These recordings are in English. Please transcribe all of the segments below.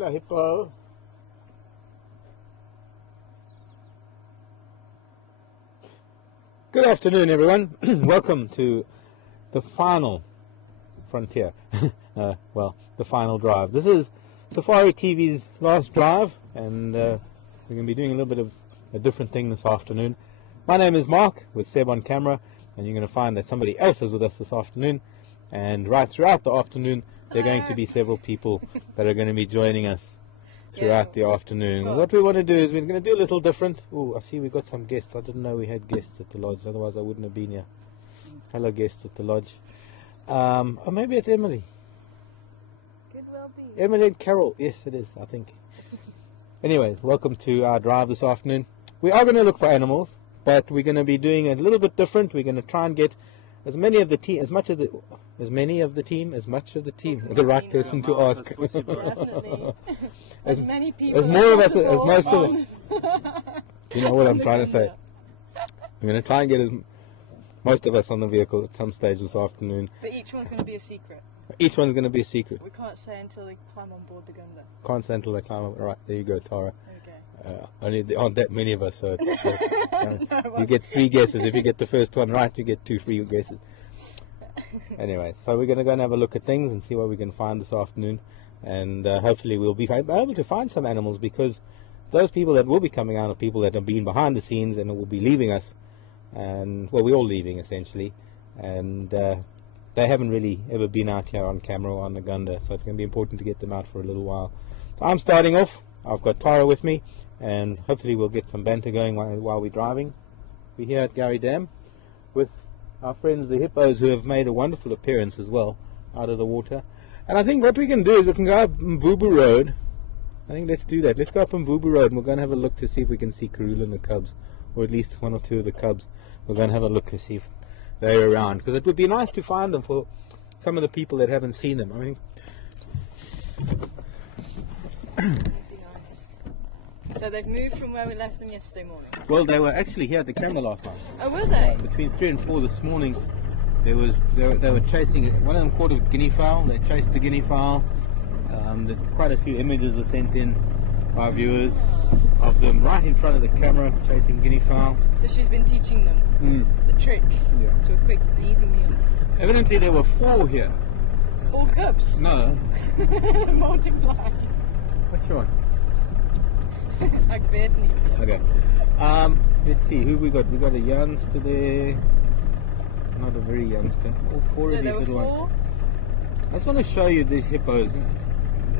Hello, hippo. Good afternoon, everyone. Welcome to the final frontier. Well, the final drive. This is Safari TV's last drive, and we're going to be doing a little bit of a different thing this afternoon. My name is Mark, with Seb on camera, and you're going to find that somebody else is with us this afternoon. And right throughout the afternoon, there are going to be several people that are going to be joining us throughout the afternoon. What we want to do is we're going to do a little different. Oh, I see we've got some guests. I didn't know we had guests at the lodge, otherwise I wouldn't have been here. Hello, guests at the lodge. Or maybe it's Emily. Could well be. Emily and Carol. Yes, it is, I think. Anyways, welcome to our drive this afternoon. We are going to look for animals, but we're going to be doing it a little bit different. We're going to try and get as many of the team, the right person to ask. Definitely. As many people as more of us, possible. as most of us. You know what I'm trying to say. We're going to try and get most of us on the vehicle at some stage this afternoon. But each one's going to be a secret. Each one's going to be a secret. We can't say until they climb on board the Gunda. Can't say until they climb up. Right, there you go, Tara. Okay. Only there aren't that many of us, so it's, No, you get 3 guesses. If you get the first one right, you get 2 free guesses. Anyway, so we're going to go and have a look at things and see what we can find this afternoon, and hopefully we'll be able to find some animals, because those people that will be coming out are people that have been behind the scenes and will be leaving us, and well, we're all leaving essentially, and they haven't really ever been out here on camera or on the Gunda, so it's going to be important to get them out for a little while. So I'm starting off. I've got Tara with me, and hopefully we'll get some banter going while we're driving. We're here at Gowrie Dam with our friends the hippos, who have made a wonderful appearance as well out of the water. And I think what we can do is we can go up Mvubu Road. I think let's do that. Let's go up Mvubu Road, and we're going to have a look to see if we can see Karula and the cubs, or at least 1 or 2 of the cubs. We're going to have a look to see if they're around, because it would be nice to find them for some of the people that haven't seen them. I mean, So they've moved from where we left them yesterday morning? well, they were actually here at the camera last night. Oh, were they? Between 3 and 4 this morning, they were chasing it. One of them caught a guinea fowl. They chased the guinea fowl. Quite a few images were sent in by viewers of them right in front of the camera chasing guinea fowl. So she's been teaching them the trick to a quick and easy meal. Evidently there were 4 here. 4 cubs? No. Multiply. Which one? Like Vietnam. Okay. Let's see, who we got? We got a youngster there. Not a very youngster. All 4 So of there these were little 4? ones. I just want to show you these hippos.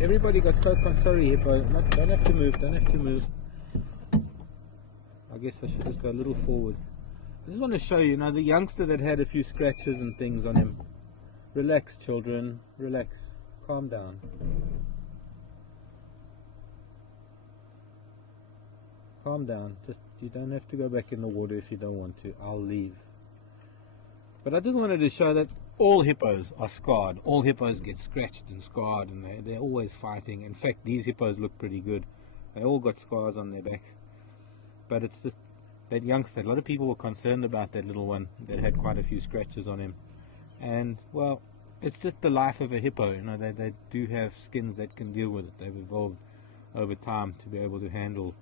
Everybody got so sorry, hippo. Don't have to move. Don't have to move. I guess I should just go a little forward. I just want to show you, the youngster that had a few scratches and things on him. Relax, children. Relax. Calm down. Calm down. You don't have to go back in the water if you don't want to. I'll leave. But I just wanted to show that all hippos are scarred. All hippos get scratched and scarred, and they're always fighting. In fact, these hippos look pretty good. They all got scars on their backs. But it's just that youngster. A lot of people were concerned about that little one that had quite a few scratches on him. And, well, it's just the life of a hippo. They do have skins that can deal with it. They've evolved over time to be able to handle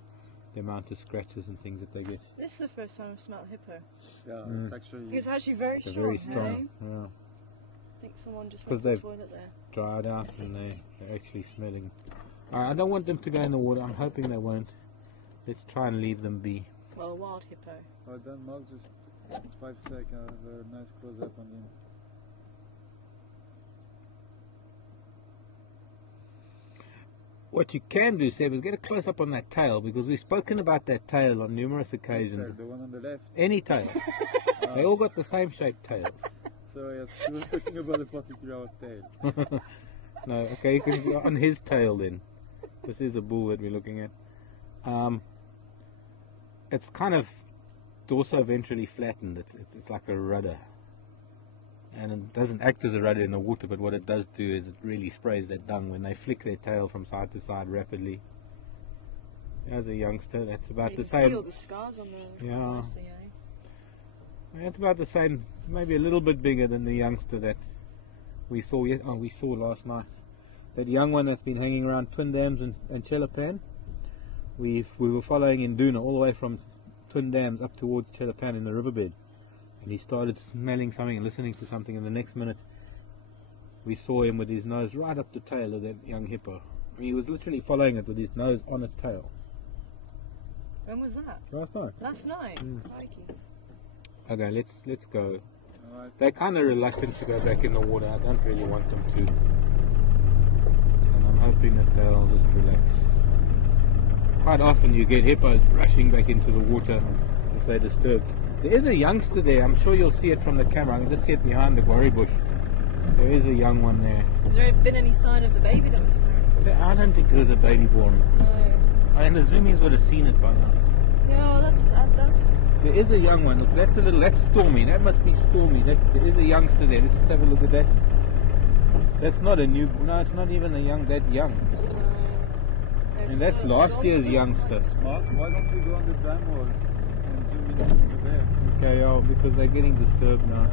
the amount of scratches and things that they get. This is the first time I've smelled hippo. Yeah, it's actually very They're strong. very strong. Hey? Yeah. I think someone just 'Cause went to the they've toilet there. Dried out, and they're actually smelling. I don't want them to go in the water. I'm hoping they won't. Let's try and leave them be. Well, a wild hippo. Oh, then Mark, just 5 seconds, have a nice close up on him. What you can do, Seb, is get a close up on that tail, because we've spoken about that tail on numerous occasions. The one on the left. Any tail. They all got the same shaped tail. So yes, he was talking about a particular tail. No, okay, you can go on his tail then. This is a bull that we're looking at. It's kind of dorso-ventrally flattened. It's like a rudder. And it doesn't act as a rudder in the water, but what it does do is it really sprays that dung when they flick their tail from side to side rapidly. As a youngster, that's about the same. See all the scars on the Yeah. see, eh? It's about the same, maybe a little bit bigger than the youngster that we saw last night. that young one that's been hanging around Twin Dams and Chelapan. We were following in Duna all the way from Twin Dams up towards Chelapan in the riverbed, and he started smelling something and listening to something, and the next minute we saw him with his nose right up the tail of that young hippo. I mean, he was literally following it with his nose on its tail. When was that? Last night. Last night? Crikey. Okay, let's go. Alright. They're kind of reluctant to go back in the water. I don't really want them to. And I'm hoping that they'll just relax. Quite often you get hippos rushing back into the water if they're disturbed. There is a youngster there. I'm sure you'll see it from the camera. I can just see it behind the guarri bush. There is a young one there. Has there been any sign of the baby that was born? I don't think there was a baby born. No. I mean, the zoomies would have seen it by now. Yeah, that's... There is a young one. Look, that's Stormy. That must be Stormy. There is a youngster there. Let's just have a look at that. That's not a new... No, it's not even that young. And that's last year's youngster. Mark, why don't we go on the dam or and zoom in over there? Okay, oh, because they're getting disturbed now.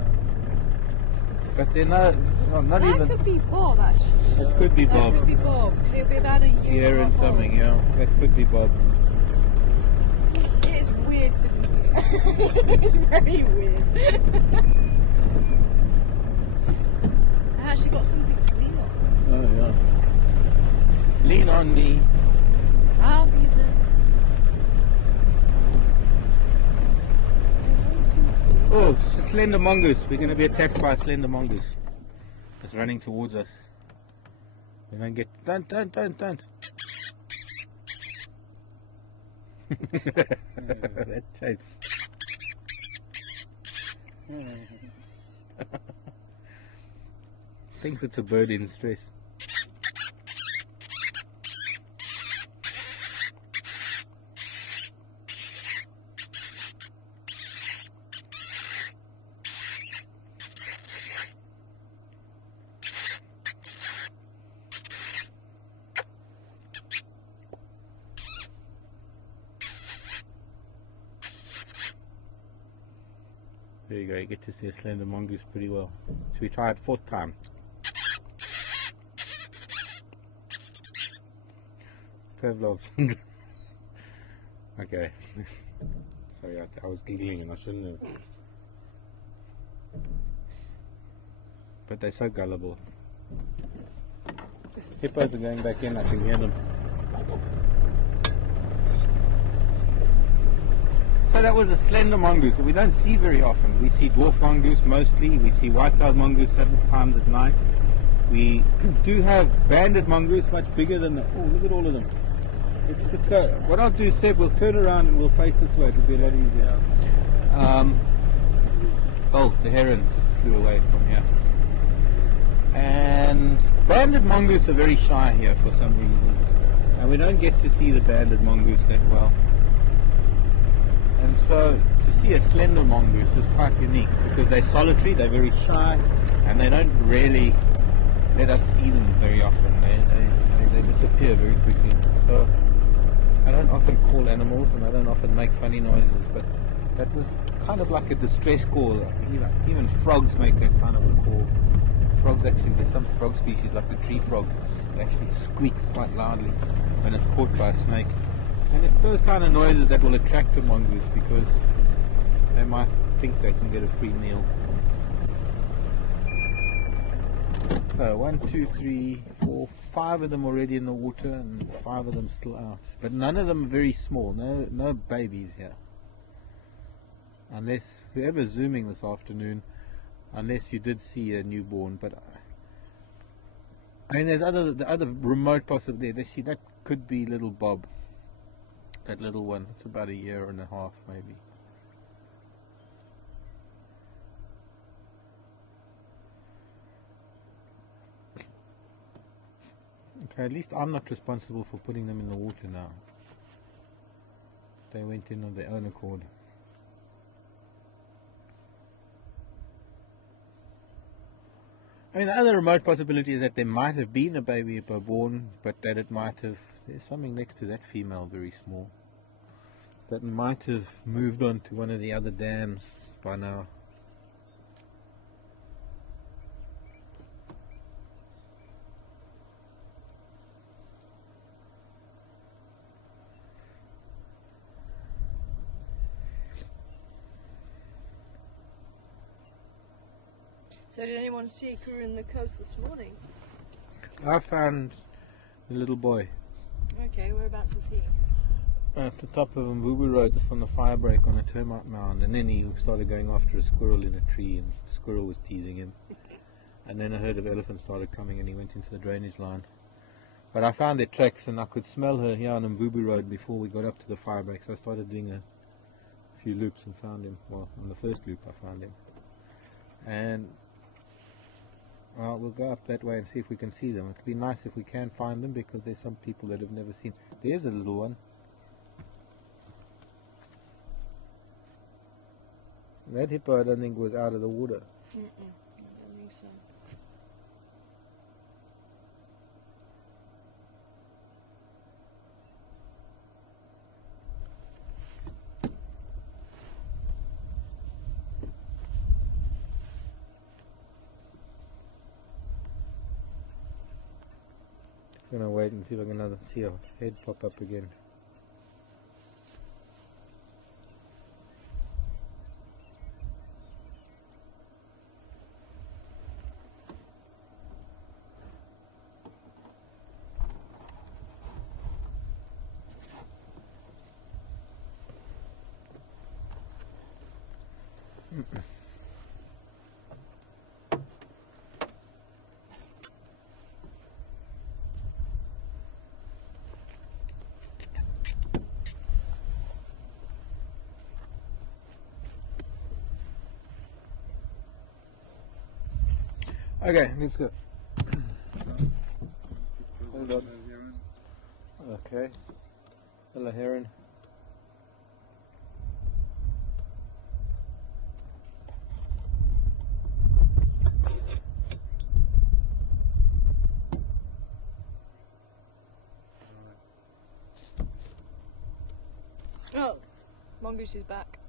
But they're not That even... could be Bob, actually. It could be Bob. That could be Bob, because it'll be about a year and something, old. yeah. That could be Bob. It is weird sitting here. It's very weird. I actually got something to lean on. Oh, yeah. Lean on me. I'll be there. Oh, it's a slender mongoose. We're going to be attacked by a slender mongoose. It's running towards us. We don't get... Don't. That chase. Thinks it's a bird in stress. There you go, you get to see a slender mongoose pretty well. Should we try it fourth time? Pavlov syndrome. Okay. Sorry, I was giggling and I shouldn't have. But they're so gullible. Hippos are going back in, I can hear them. So that was a slender mongoose that we don't see very often. We see dwarf mongoose mostly. We see white-tailed mongoose several times at night. We do have banded mongoose, much bigger than the... Oh, look at all of them. It's just what I'll do, Seb, we'll turn around and we'll face this way. It'll be a lot easier. Oh, the heron just flew away from here. And banded mongoose are very shy here for some reason. And we don't get to see the banded mongoose that well. And so to see a slender mongoose is quite unique because they're solitary, they're very shy, and they don't really let us see them very often. They disappear very quickly. So I don't often call animals and I don't often make funny noises, but that was kind of like a distress call. Even frogs make that kind of a call. Frogs actually, there's some frog species like the tree frog that actually squeaks quite loudly when it's caught by a snake. And it's those kind of noises that will attract a mongoose because they might think they can get a free meal. So 1, 2, 3, 4, 5 of them already in the water and 5 of them still out. But none of them are very small. No babies here. Unless whoever's zooming this afternoon, unless you did see a newborn. But I mean, there's the other remote possibility. They see that could be little Bob. That little one, it's about 1.5 years maybe. Okay, at least I'm not responsible for putting them in the water now. They went in on their own accord. I mean, the other remote possibility is that there might have been a baby hippo born, but that it might have... There's something next to that female, very small, that might have moved on to one of the other dams by now. So did anyone see a crew in the coast this morning? I found the little boy Okay, whereabouts was he? at the top of Mvubu Road from the fire break on a termite mound, and then he started going after a squirrel in a tree, and the squirrel was teasing him. And then a herd of elephants started coming, and he went into the drainage line. But I found their tracks, and I could smell her here on Mvubu Road before we got up to the fire break, so I started doing a few loops and found him. Well, on the first loop I found him. And we'll go up that way and see if we can see them. It'd be nice if we can find them, because there's some people that have never seen. There's a little one. That hippo I don't think was out of the water. I don't think so. I'm gonna wait and see if I can see a head pop up again. Okay, let's go. Hold on. Okay. Hello, heron. Oh, mongoose is back.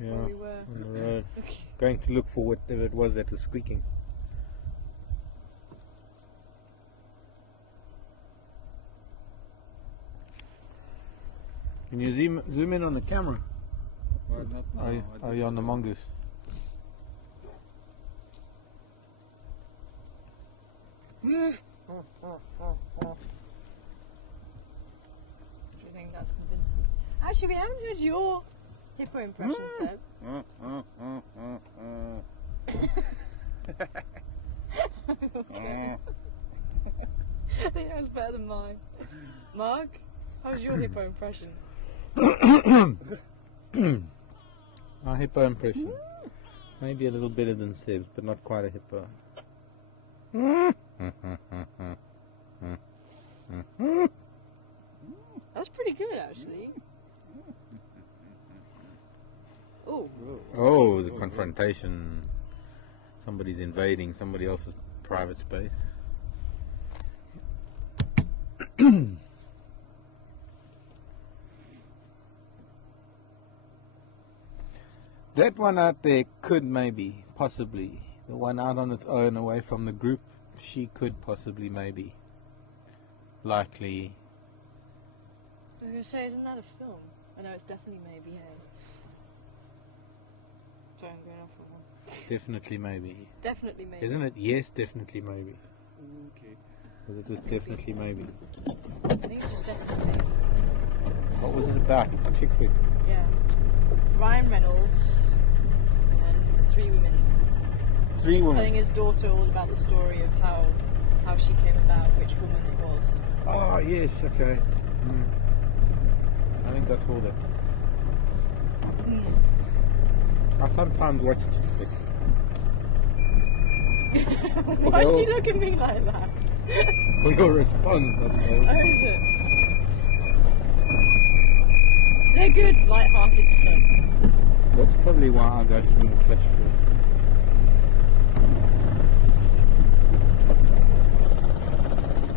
Yeah, Where we were. on the road. Okay. Going to look for whatever it was that was squeaking. Can you zoom in on the camera? Well, not now. Are you on the mongoose? Do you think that's convincing? Actually, we haven't heard your hippo impression, Seb. I think that was better than mine. Mark, how's your hippo impression? Our hippo impression. Maybe a little better than Seb's, but not quite a hippo. That's pretty good, actually. Oh. Oh, the confrontation. Somebody's invading somebody else's private space. That one out there could maybe, possibly. The one out on its own away from the group, she could possibly, maybe. Likely. I was going to say, isn't that a film? I know it's definitely maybe, hey. Sorry, I'm going off for one. Definitely maybe. Definitely maybe. Isn't it? Yes, definitely maybe. Okay. Was it just definitely maybe? I think it's just definitely maybe. What was it about? It's a chick flick. Yeah. Ryan Reynolds and three women. Three He's women. telling his daughter all about the story of how she came about, which woman it was. Oh, yes, okay. I think I saw that. I sometimes watch chick flicks. Why did you look at me like that? For your response, I suppose. How is it? They're good, light-hearted films. That's probably why I go through the flesh film.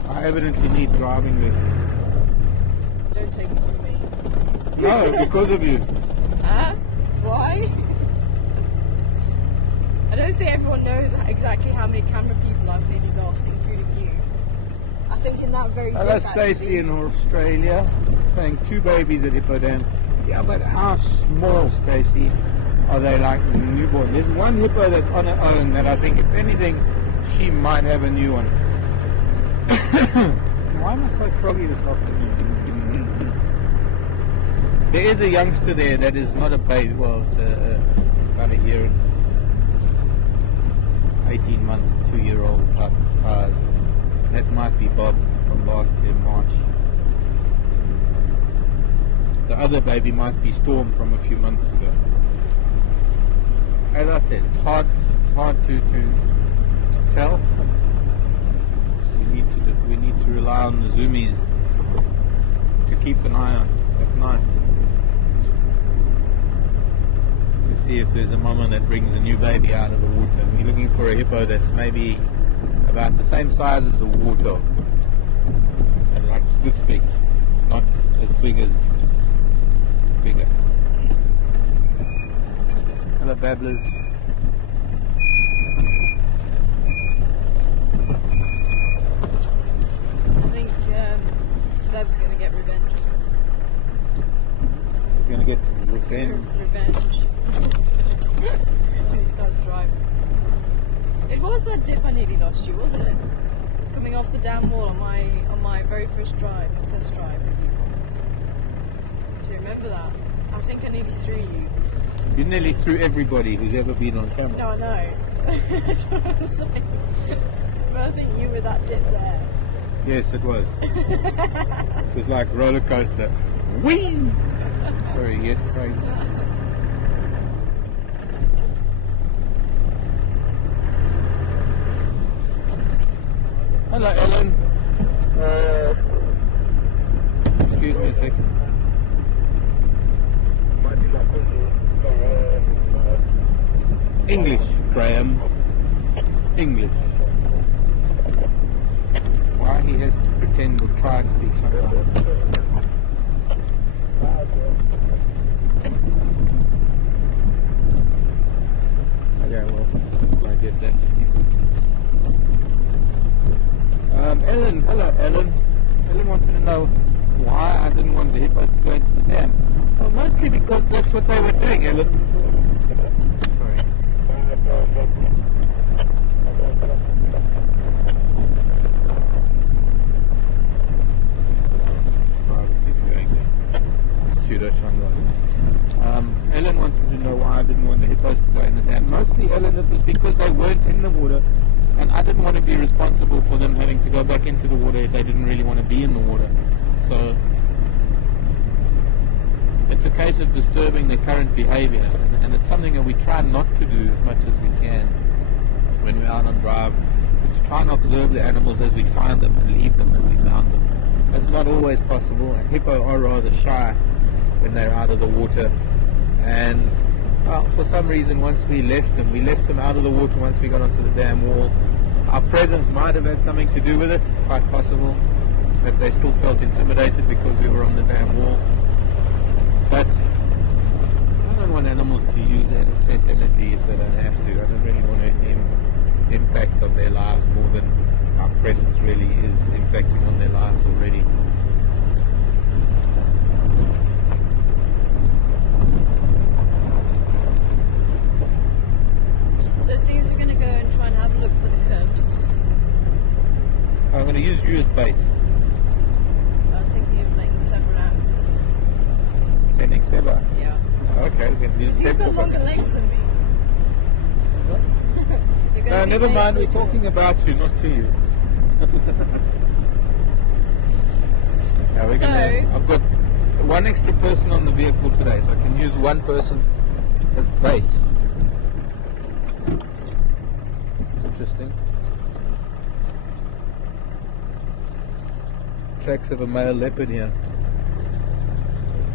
I evidently need driving lessons. Don't take it from me. No, because of you. Huh? Why? I don't think everyone knows exactly how many camera people I've maybe lost, including you. I think in that very Hello, dip, Stacey actually, in Australia, saying 2 babies at Hippo Dam. Yeah, but how small, Stacey? are they like newborn? There's one hippo that's on her own that I think, if anything, she might have a new one. Why am I so froggy this afternoon? There is a youngster there that is not a baby. Well, it's about a year and 18 months, 2-year-old type size. That might be Bob from last year, March. The other baby might be Storm from a few months ago. As I said, it's hard to tell. We need to rely on the zoomies to keep an eye on at night to see if there's a mama that brings a new baby out of the water. We're looking for a hippo that's maybe about the same size as a warthog, and like this big, not as big as bigger. Hello, babblers. I think Seb's going to get revenge on us. He's going to get Revenge. When he starts driving. It was that dip I nearly lost you, wasn't it? Coming off the dam wall on my very first drive, my test drive. Do you remember that? I think I nearly threw you. You nearly threw everybody who's ever been on camera. No, I know. That's what I'm saying. But I think you were that dip there. Yes, it was. It was like roller coaster. Whee! Sorry, yes, sorry. Hello, Ellen. Excuse me a second. English, Graham. English. Why he has to pretend or try to speak sometimes. Okay, well, I get that. Ellen, hello, Ellen. Ellen wanted to know why I didn't want the hippos to go into the dam. Well, mostly because that's what they were doing, Ellen. Sorry. Pseudo Shanghai. Ellen wanted to know why I didn't want the hippos to go in the dam. Mostly, Ellen, it was because they weren't in the water, and I didn't want to be responsible for them having to go back into the water if they didn't really want to be in the water. So it's a case of disturbing their current behavior, and it's something that we try not to do as much as we can when we're out on drive. It's try and observe the animals as we find them and leave them as we found them. That's not always possible, and hippo are rather shy when they're out of the water. And for some reason, once we left them out of the water once we got onto the dam wall. Our presence might have had something to do with it. It's quite possible that they still felt intimidated because we were on the dam wall. But I don't want animals to use excess energy if they don't have to. I don't really want to impact on their lives more than our presence really is impacting on their lives already. So it seems we're going to go and try and have a look for the cubs. I'm going to use you as bait. I was thinking of making separate outfits. Sending Seba. Yeah. Okay, we can use He's Seba. got longer legs than me. Never mind, we're talking about you, not to you. I've got one extra person on the vehicle today, so I can use one person as bait. Interesting. Tracks of a male leopard here.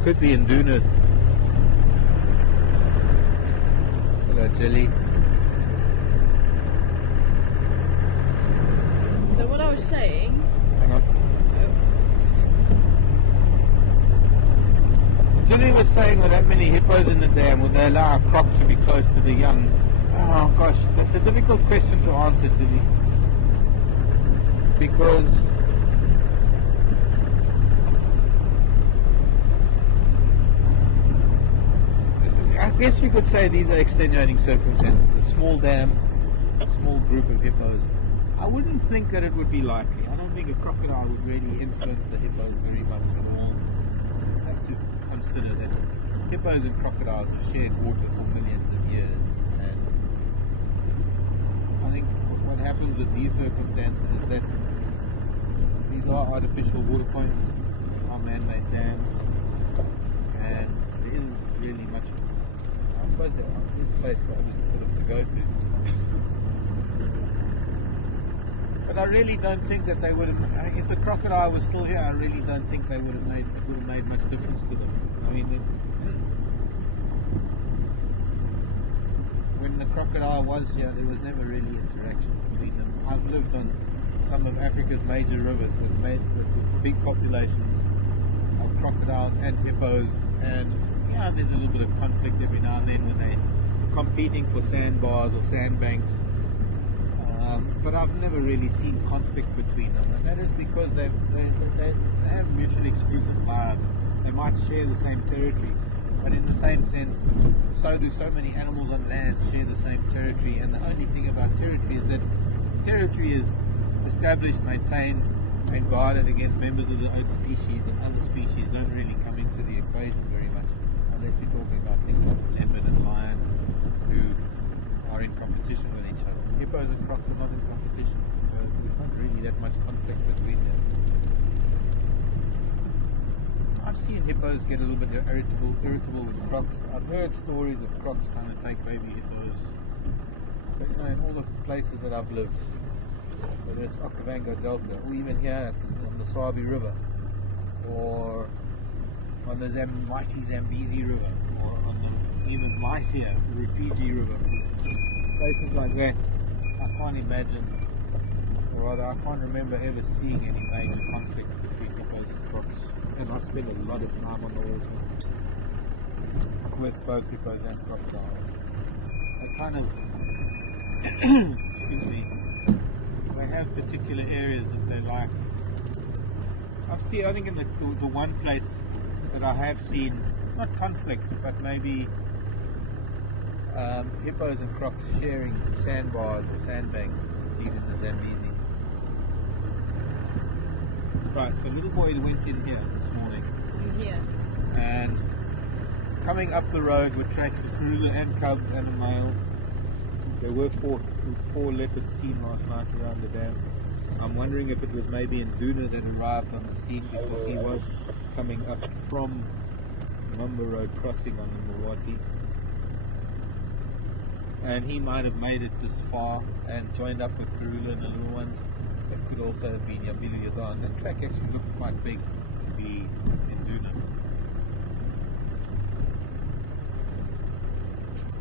Could be in Duna. Hello, Jelly. So what I was saying... Hang on. Jelly was saying with that many hippos in the dam, would they allow a crop to be close to the young? Oh gosh, that's a difficult question to answer, Jelly. Because guess you could say these are extenuating circumstances. A small dam, a small group of hippos. I wouldn't think that it would be likely. I don't think a crocodile would really influence the hippos very much at all. You have to consider that hippos and crocodiles have shared water for millions of years. And I think what happens with these circumstances is that these are artificial water points, are man-made dams, and there isn't really much. I suppose there is a place for them to go to. But I really don't think that they would have. If the crocodile was still here, I really don't think they would have made much difference to them. I mean, when the crocodile was here, there was never really interaction between them. I've lived on some of Africa's major rivers with big populations of crocodiles and hippos, and yeah, there's a little bit of conflict every now and then when they're competing for sandbars or sandbanks. But I've never really seen conflict between them, and that is because they have mutually exclusive lives. They might share the same territory, but in the same sense, so do so many animals on land share the same territory. And the only thing about territory is that territory is established, maintained, and guarded against members of the own species, and other species don't really come into the equation very much, unless you're talking about things like leopard and lion, who are in competition with each other. Hippos and crocs are not in competition, so there's not really that much conflict between them. I've seen hippos get a little bit irritable with crocs. I've heard stories of crocs trying to take baby hippos. But you know, in all the places that I've lived, whether it's Okavango Delta, or even here on the Sabi River, or on the mighty Zambezi River, or on the even mightier Rufiji River, places like that, I can't imagine, or rather I can't remember ever seeing any major conflict between hippos and crocs. And I spend a lot of time on the water with both hippos and crocodiles. I kind of, excuse me, they have particular areas that they like. I think in the one place that I have seen, not conflict, but maybe hippos and crocs sharing sandbars or sandbanks, even in the Zambezi. Right, so little boy went in here this morning. Here. And coming up the road were tracks of cruiser and cubs and a male. There were four leopards seen last night around the dam. I'm wondering if it was maybe Nduna that arrived on the scene, because he was coming up from Mumba Road crossing on the Mawati. And he might have made it this far and joined up with Karula and the little ones. It could also have been Yambilu Yadan. The track actually looked quite big to be Nduna.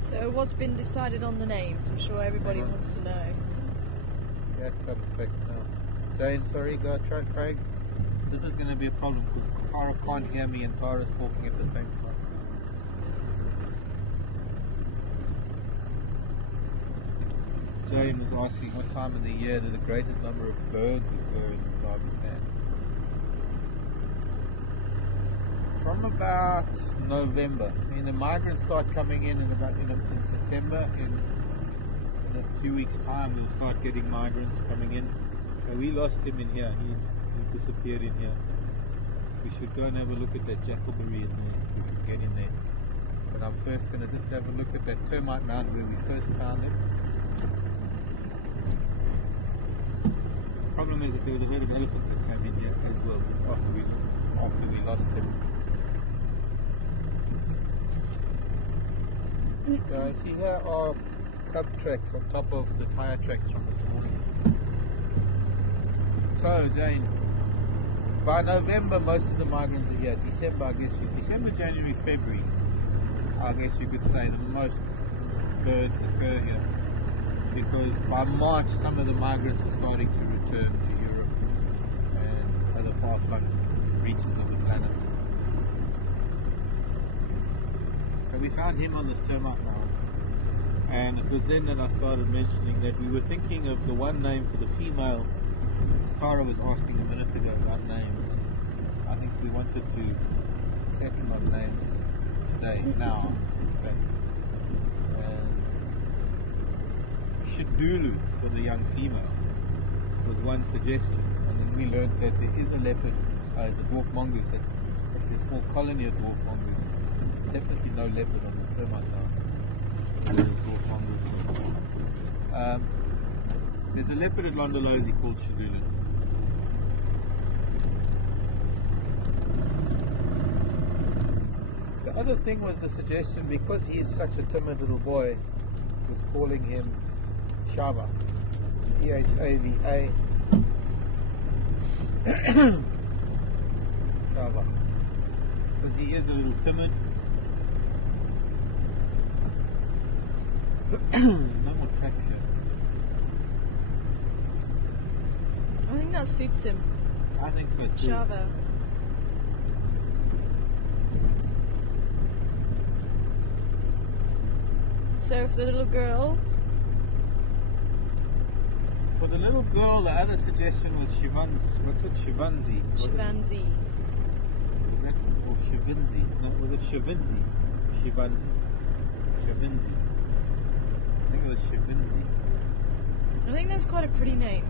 So what's been decided on the names? I'm sure everybody wants to know. Yeah, try to fix now. Jane, sorry, go try Craig. This is going to be a problem because Tara can't hear me and Tara's talking at the same time. Jane was asking what time of the year do the greatest number of birds occur in the Sabi Sand. From about November. I mean, the migrants start coming in September. In a few weeks' time, we'll start getting migrants coming in. So we lost him in here. He disappeared in here. We should go and have a look at that jackalberry in there, if we can get in there. But I'm first going to just have a look at that termite mound where we first found it. The problem is that there was a lot of elephants that came in here as well after we lost him. See, here are cub tracks on top of the tyre tracks from this morning. So, Jane, by November most of the migrants are here. December, January, February, I guess you could say the most birds occur here. Because by March some of the migrants are starting to return to Europe and other far-flung reaches of the planet. So we found him on this termite mound, and it was then that I started mentioning that we were thinking of the one name for the female. Tara was asking a minute ago about names. I think we wanted to settle on names today, now, in fact. shadulu for the young female was one suggestion. And then we learned that there is a leopard, it's a dwarf mongoose, it's a small colony of dwarf mongoose. There's definitely no leopard on the termite now. There's dwarf mongoose. There's a leopard at Londolozi called shadulu. The other thing was the suggestion, because he is such a timid little boy, was calling him Shava. C-H-A-V-A. Shava. Because he is a little timid. No more tracks here. I think that suits him. I think so too. Shava. So for the little girl, For the little girl, the other suggestion was Shivanzi. What's it? Shivanzi. Shivanzi. Was that or Shivanzi? No, was it Shivanzi? Shivanzi. Shivanzi. I think it was Shivanzi. I think that's quite a pretty name.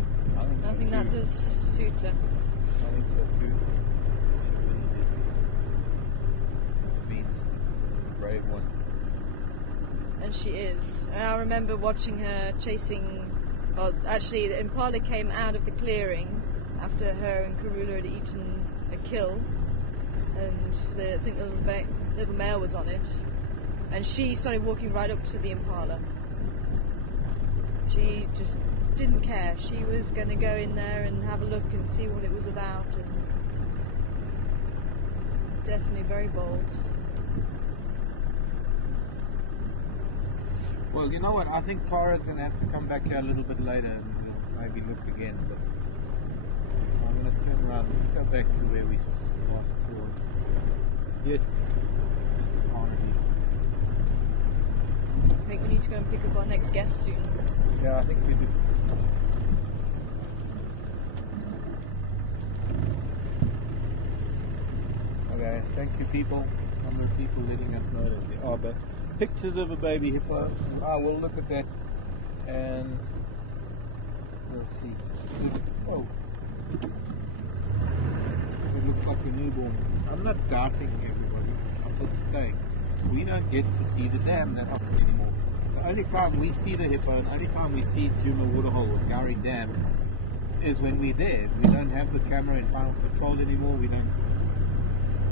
I think that does suit her. I think so too. Shivanzi. Which means brave one. And she is. And I remember watching her chasing. Well, actually, the impala came out of the clearing after her and Karula had eaten a kill, and I think the little male was on it, and she started walking right up to the impala. She just didn't care. She was going to go in there and have a look and see what it was about, and definitely very bold. Well, you know what? I think Tara's going to have to come back here a little bit later and we'll maybe look again. But I'm going to turn around. Let's go back to where we last saw. Yes, Mr. Carnegie. I think we need to go and pick up our next guest soon. Yeah, I think we do. Okay, thank you, people. Number of people letting us know that there are pictures of a baby hippo. I will look at that and we'll see. Oh, it looks like a newborn. I'm not doubting everybody. I'm just saying we don't get to see the dam that often anymore. The only time we see the hippo, and the only time we see Djuma Waterhole or Gowrie Dam is when we're there. We don't have the camera in final control anymore. We don't.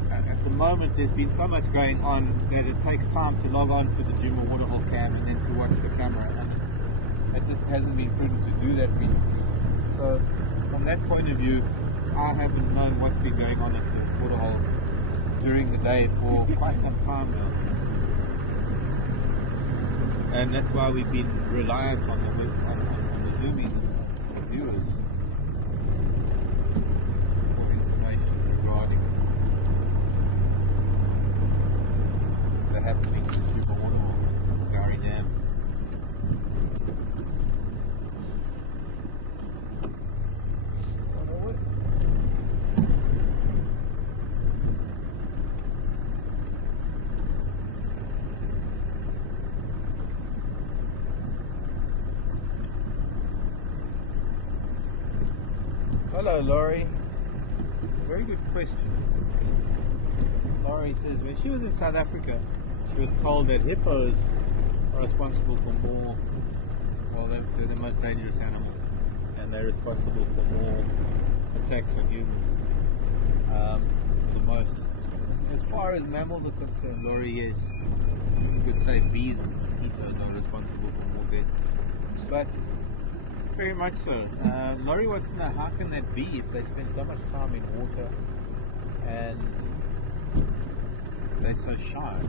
At the moment, there's been so much going on that it takes time to log on to the Djuma Waterhole cam and then to watch the camera, and it just hasn't been prudent to do that recently. So, from that point of view, I haven't known what's been going on at the Waterhole during the day for quite some time now, and that's why we've been reliant on the zooming and the viewers for information regarding happening to the Waterhole, Gowrie Dam. Hello, Laurie. Very good question. Laurie says when she was in South Africa, she was told that hippos are responsible for more, well, they're the most dangerous animal, and they're responsible for more attacks on humans, the most. As far as mammals are concerned, Laurie, yes, you could say bees and mosquitoes are responsible for more deaths, but very much so. Laurie wants to know, how can that be if they spend so much time in water and they're so shy?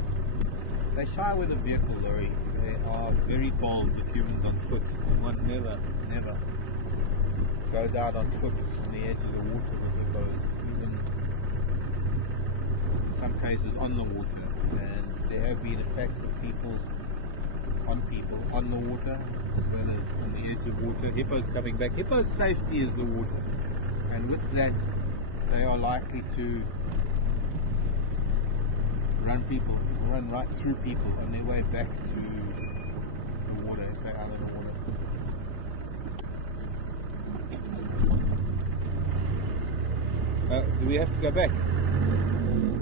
They shy with a vehicle, Laurie. They are very bold with humans on foot. And one never goes out on foot on the edge of the water with hippos, even in some cases on the water. And there have been attacks of people on the water as well as on the edge of water. Hippos coming back. Hippos' safety is the water. And with that, they are likely to run right through people on their way back to the water if they're out of the water. we have to go back.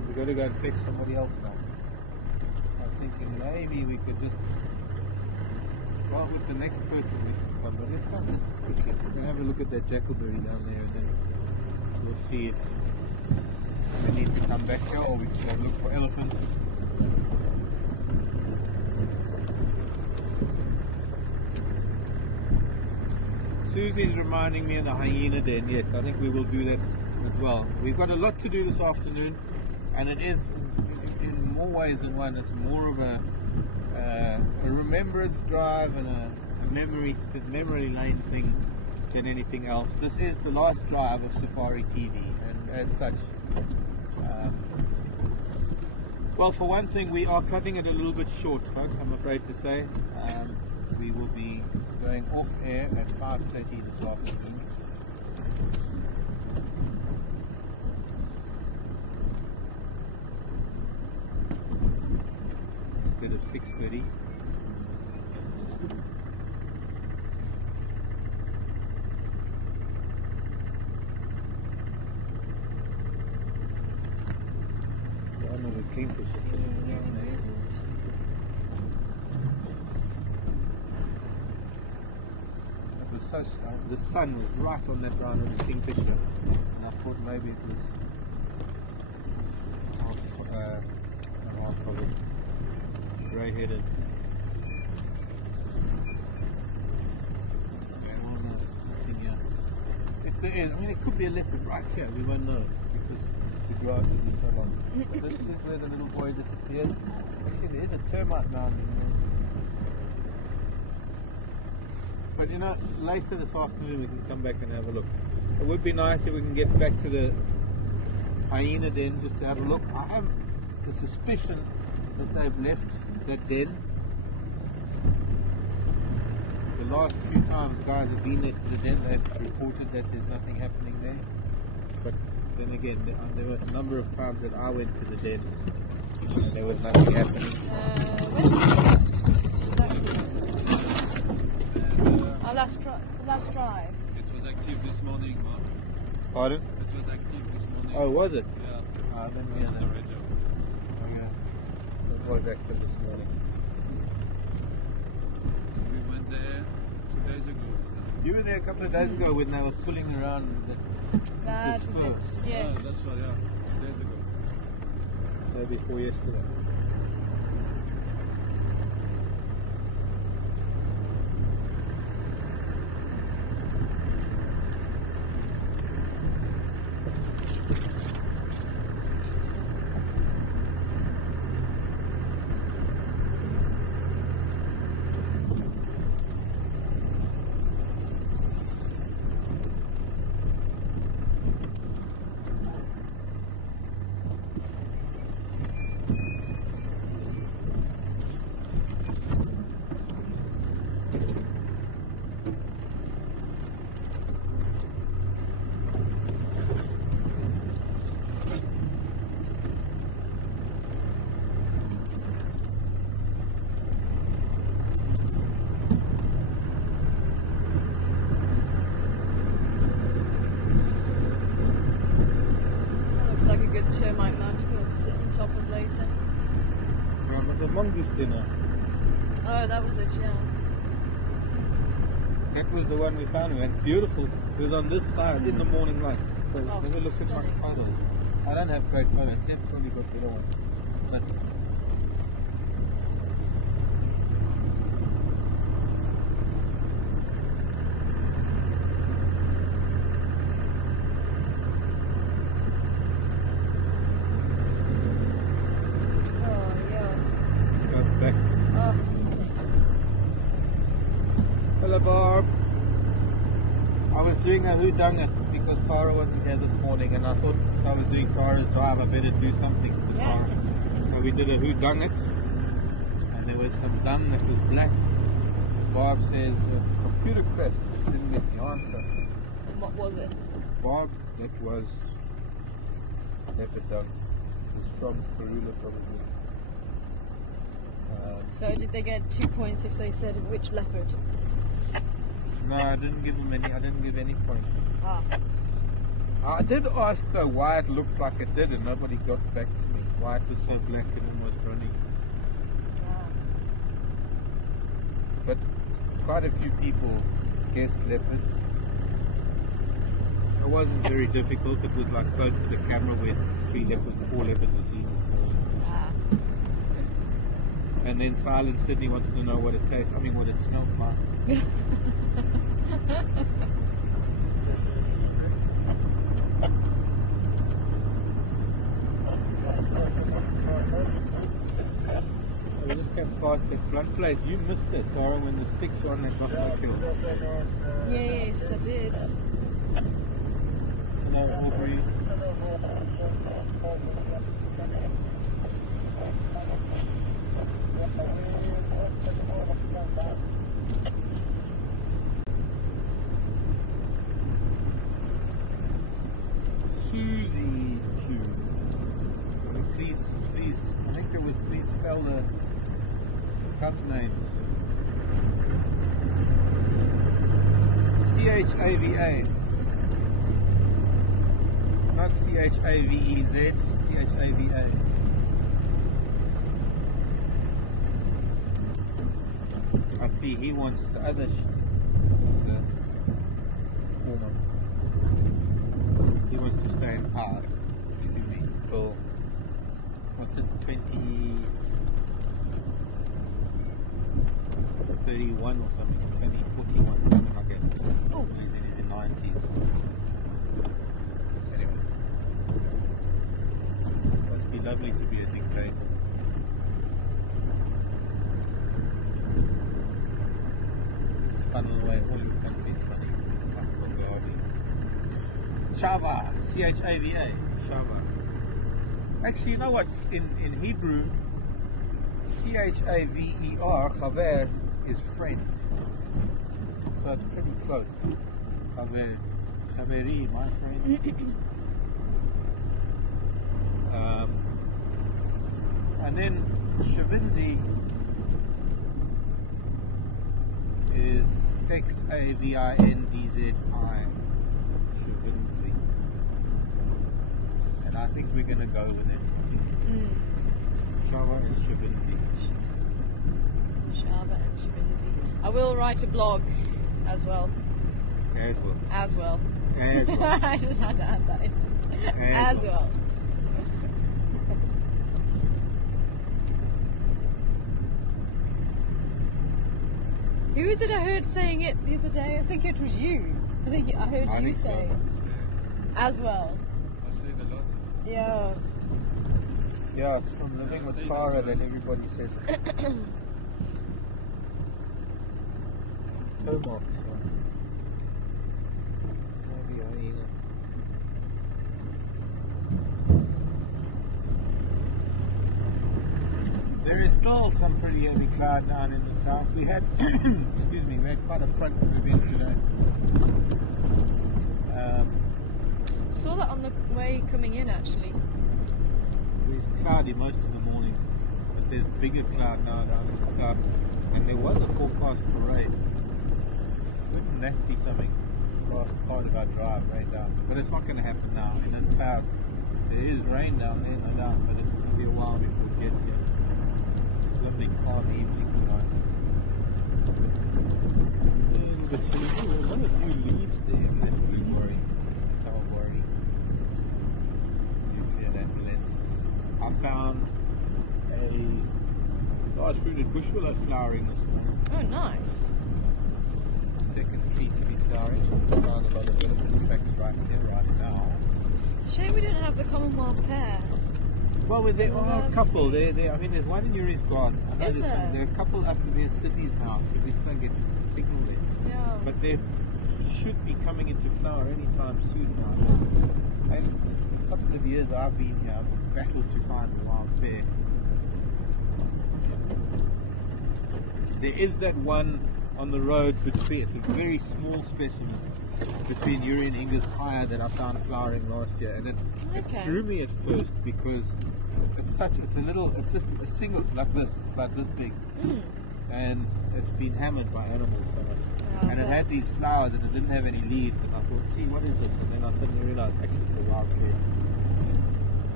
We've got to go and fetch somebody else now. I was thinking maybe we could just start with the next person we can come, but let's not just quickly. We'll have a look at that jackalberry down there and then we'll see if we need to come back here or we can go look for elephants. Susie's reminding me of the hyena den. Yes, I think we will do that as well. We've got a lot to do this afternoon, and it is in more ways than one. It's more of a remembrance drive and a memory lane thing than anything else. This is the last drive of Safari TV, and as such, well, for one thing, we are cutting it a little bit short, folks, I'm afraid to say. We will be going off air at 5:30 this afternoon. Instead of 6:30. One of the clinkers down there. The sun was right on that round of the kingfisher, and I thought maybe it was half of it, grey-headed. Nothing here. If there is, I mean, it could be a leopard right here. We won't know because the grass is so long. But this is where the little boy disappeared. Actually, there is a termite mound in there. But you know, later this afternoon we can come back and have a look. It would be nice if we can get back to the hyena den just to have a look. I have the suspicion that they've left that den. The last few times guys have been there to the den, they've reported that there's nothing happening there. But then again, there were a number of times that I went to the den and there was nothing happening. Our last drive. It was active this morning, Mark. Pardon? It was active this morning. Oh, was it? Yeah. I didn't On hear the that. radio. Oh, yeah. It was active this morning. We went there 2 days ago. You were there a couple of days ago when they were pulling around. That was it. Oh, Yes. that's right, yeah. 2 days ago. Day before yesterday. Like a good termite mound to go and sit on top of later. The mongoose dinner. Oh, that was it, yeah. That was the one we found. We went beautiful. It was on this side in the morning light. So Oh, have a look at stunning. my photos. I don't have great photos. Seth probably got better ones. But Oh, yeah. go back. Oh, stunning. Hello, Barb. I was doing a whodunit because Tara wasn't here this morning, and I thought since I was doing Tara's drive, I better do something for Yeah. Tara. So we did a whodunit, and there was some dung that was black. Barb says computer crashed. Didn't get the answer. And what was it? Barb, that was leopard dung. It was from Karula probably. So did they get 2 points if they said which leopard? No, I didn't give them any. I didn't give any points. Ah. I did ask though why it looked like it did, and nobody got back to me. Why it was so black and almost running. But quite a few people guessed leopard. It wasn't very difficult. It was like close to the camera where 4 leopards were seen this morning. And then Silent Sydney wants to know what it tastes. I mean, what it smelled like. We just came past that flood place. You missed it, Tara, when the sticks were on that buffalo kill. Yes, I did. Hello, Aubrey. Susie Q. Please, I think there was, please spell the cub's name. C-H-A-V-A. Not C-H-A-V-E-Z, C-H-A-V-A. I see he wants the other the former. He wants to stay in power. Excuse me. Till what's it, 2031 or something, 2041, something like that. Oh. He's in 19. Anyway. Must be lovely to be a dictator. Let's funnel away all your content money. Chava, C-H-A-V-A, Chava. Actually, you know what? In Hebrew, C-H-A-V-E-R, Chaver, is friend. So it's pretty close. Chaver, Chaveri, my friend. And then Shavinzi is X-A-V-I-N-D-Z-I. Shavinzi. And I think we're going to go with it. Shava and Shavinzi. Shava and Shavinzi. I will write a blog as well. As well. As well. As well. I just had to add that in. As well. Who is it I heard saying it the other day? I think it was you. I heard you say it. As well. I say it a lot. Yeah. Yeah, it's from living with Tara that everybody says toe marks. Maybe hyena. There is still some pretty heavy cloud down in the south. We had, excuse me, we had quite a front moving today. Saw that on the way coming in actually. It's cloudy most of the morning, but there's bigger cloud now down in the south, and there was a forecast for rain. Wouldn't that be something last part of our drive right down? But it's not going to happen now. In the clouds, there is rain down there, no doubt, but it's going to be a while before it gets here. Lovely calm evening tonight. But a lot of new leaves there. Don't worry. Don't worry. Nuclear lenses. I found a large fruited bush willow flowering this morning. Oh, nice. Second tree to be flowering. Found a lot of elephant tracks right here, right now. It's a shame we don't have the Commonwealth pear. Well, there are a couple. I mean, there's one in Yuri's garden. Is there? There are a couple up near Sydney's house, but we still get signal there. Yeah. But they should be coming into flower anytime soon now. And a couple of years I've been here, I've battled to find a wild pear. There is that one on the road between, it's a very small specimen between Yuri and Inga's Pyre that I found flowering last year, and it threw me at first because it's just a single, like this, it's about this big, and it's been hammered by animals so much. Oh, and it had God. these flowers and it didn't have any leaves, and I thought, see, what is this? And then I suddenly realized, actually, it's a wild pear.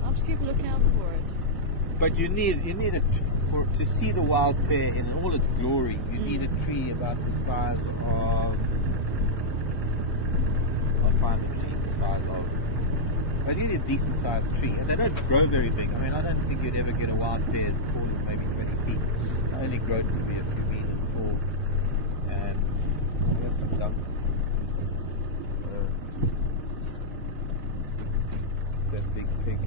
I'll just keep a lookout for it. But you need it to see the wild pear in all its glory. You need a tree about the size of, I'll find a tree the size of, but you need a decent sized tree, and they don't grow very big. I mean, I don't think you'd ever get a wild pear as tall as maybe 20 feet. They only grow to be a few meters tall. And there's some duck. That big pig.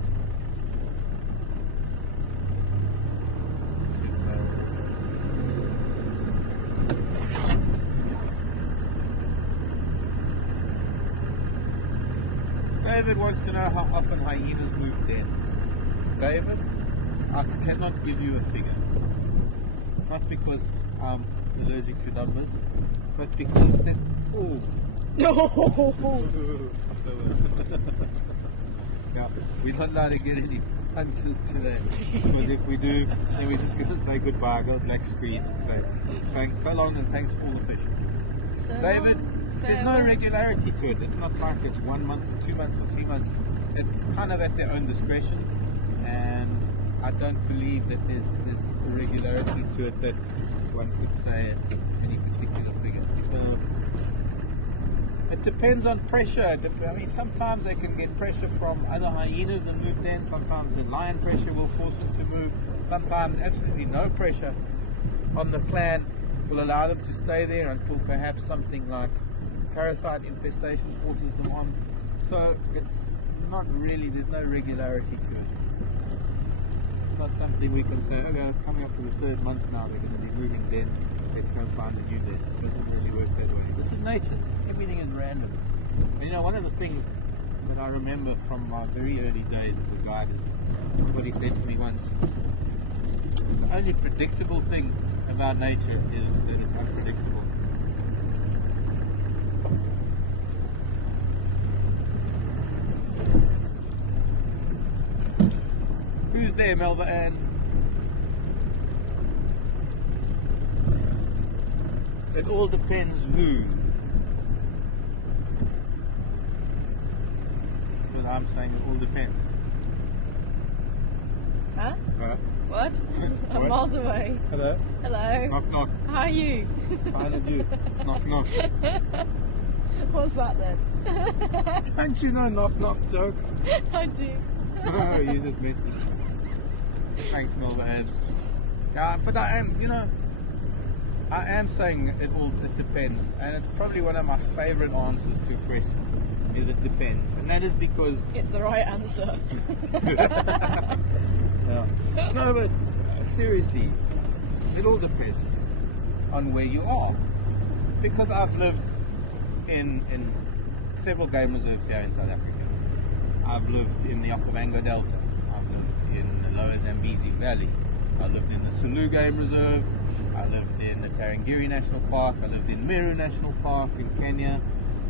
David wants to know how often hyenas move dens. David, I cannot give you a figure. Not because I'm allergic to numbers, but because there's... Oh! Yeah, we're not allowed to get any punches today. Because if we do, then we're just going to say goodbye, go black screen and say thanks so long and thanks for all the fish. So David, there's no farewell. regularity to it. It's not like it's 1 month or 2 months or 3 months. It's kind of at their own discretion, and I don't believe that there's a regularity to it that one could say it's any particular figure. So it depends on pressure. I mean, sometimes they can get pressure from other hyenas and move then. Sometimes the lion pressure will force them to move. Sometimes absolutely no pressure on the clan will allow them to stay there until perhaps something like parasite infestation forces them on. So it's not really, there's no regularity to it. It's not something we can say, okay, it's coming up to the 3rd month now, they're going to be moving then, let's go find a new den. It doesn't really work that way. This is nature. Everything is random. And you know, one of the things that I remember from my very early days as a guide is somebody said to me once, the only predictable thing about nature is that it's unpredictable. Who's there, Melba Ann? It all depends who. But I'm saying it all depends. Huh? Huh? What? I'm What? miles away. Hello? Hello. Knock knock. How are you? Fine and you. Knock knock. What's that then? Don't you know knock knock jokes? I do. Oh, you just met me. Thanks, Melba Ann. Yeah, but I am, you know, I am saying it depends, and it's probably one of my favourite answers to a question, is it depends, and that is because It's the right answer. yeah. No, but seriously, it all depends on where you are, because I've lived in several game reserves here in South Africa. I've lived in the Okavango Delta. I've lived in the Lower Zambezi Valley. I lived in the Sulu Game Reserve. I lived in the Tarangire National Park. I lived in Meru National Park in Kenya.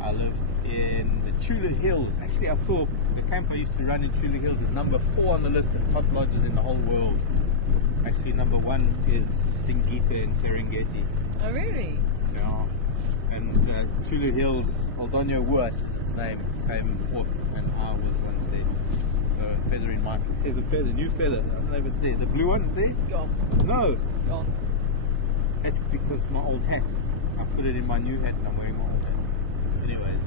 I lived in the Chula Hills. Actually, I saw the camp I used to run in Chula Hills is number 4 on the list of top lodges in the whole world. Actually, number 1 is Singita in Serengeti. Oh, really? Yeah. And Chula Hills, Aldonio Wuas is its name, came 4th, and I was once there. So feather in my, there's a feather, new feather. I don't know if it's there. The blue one's there? Gone. No. Gone. That's because my old hat. I put it in my new hat and I'm wearing my old hat. Anyways.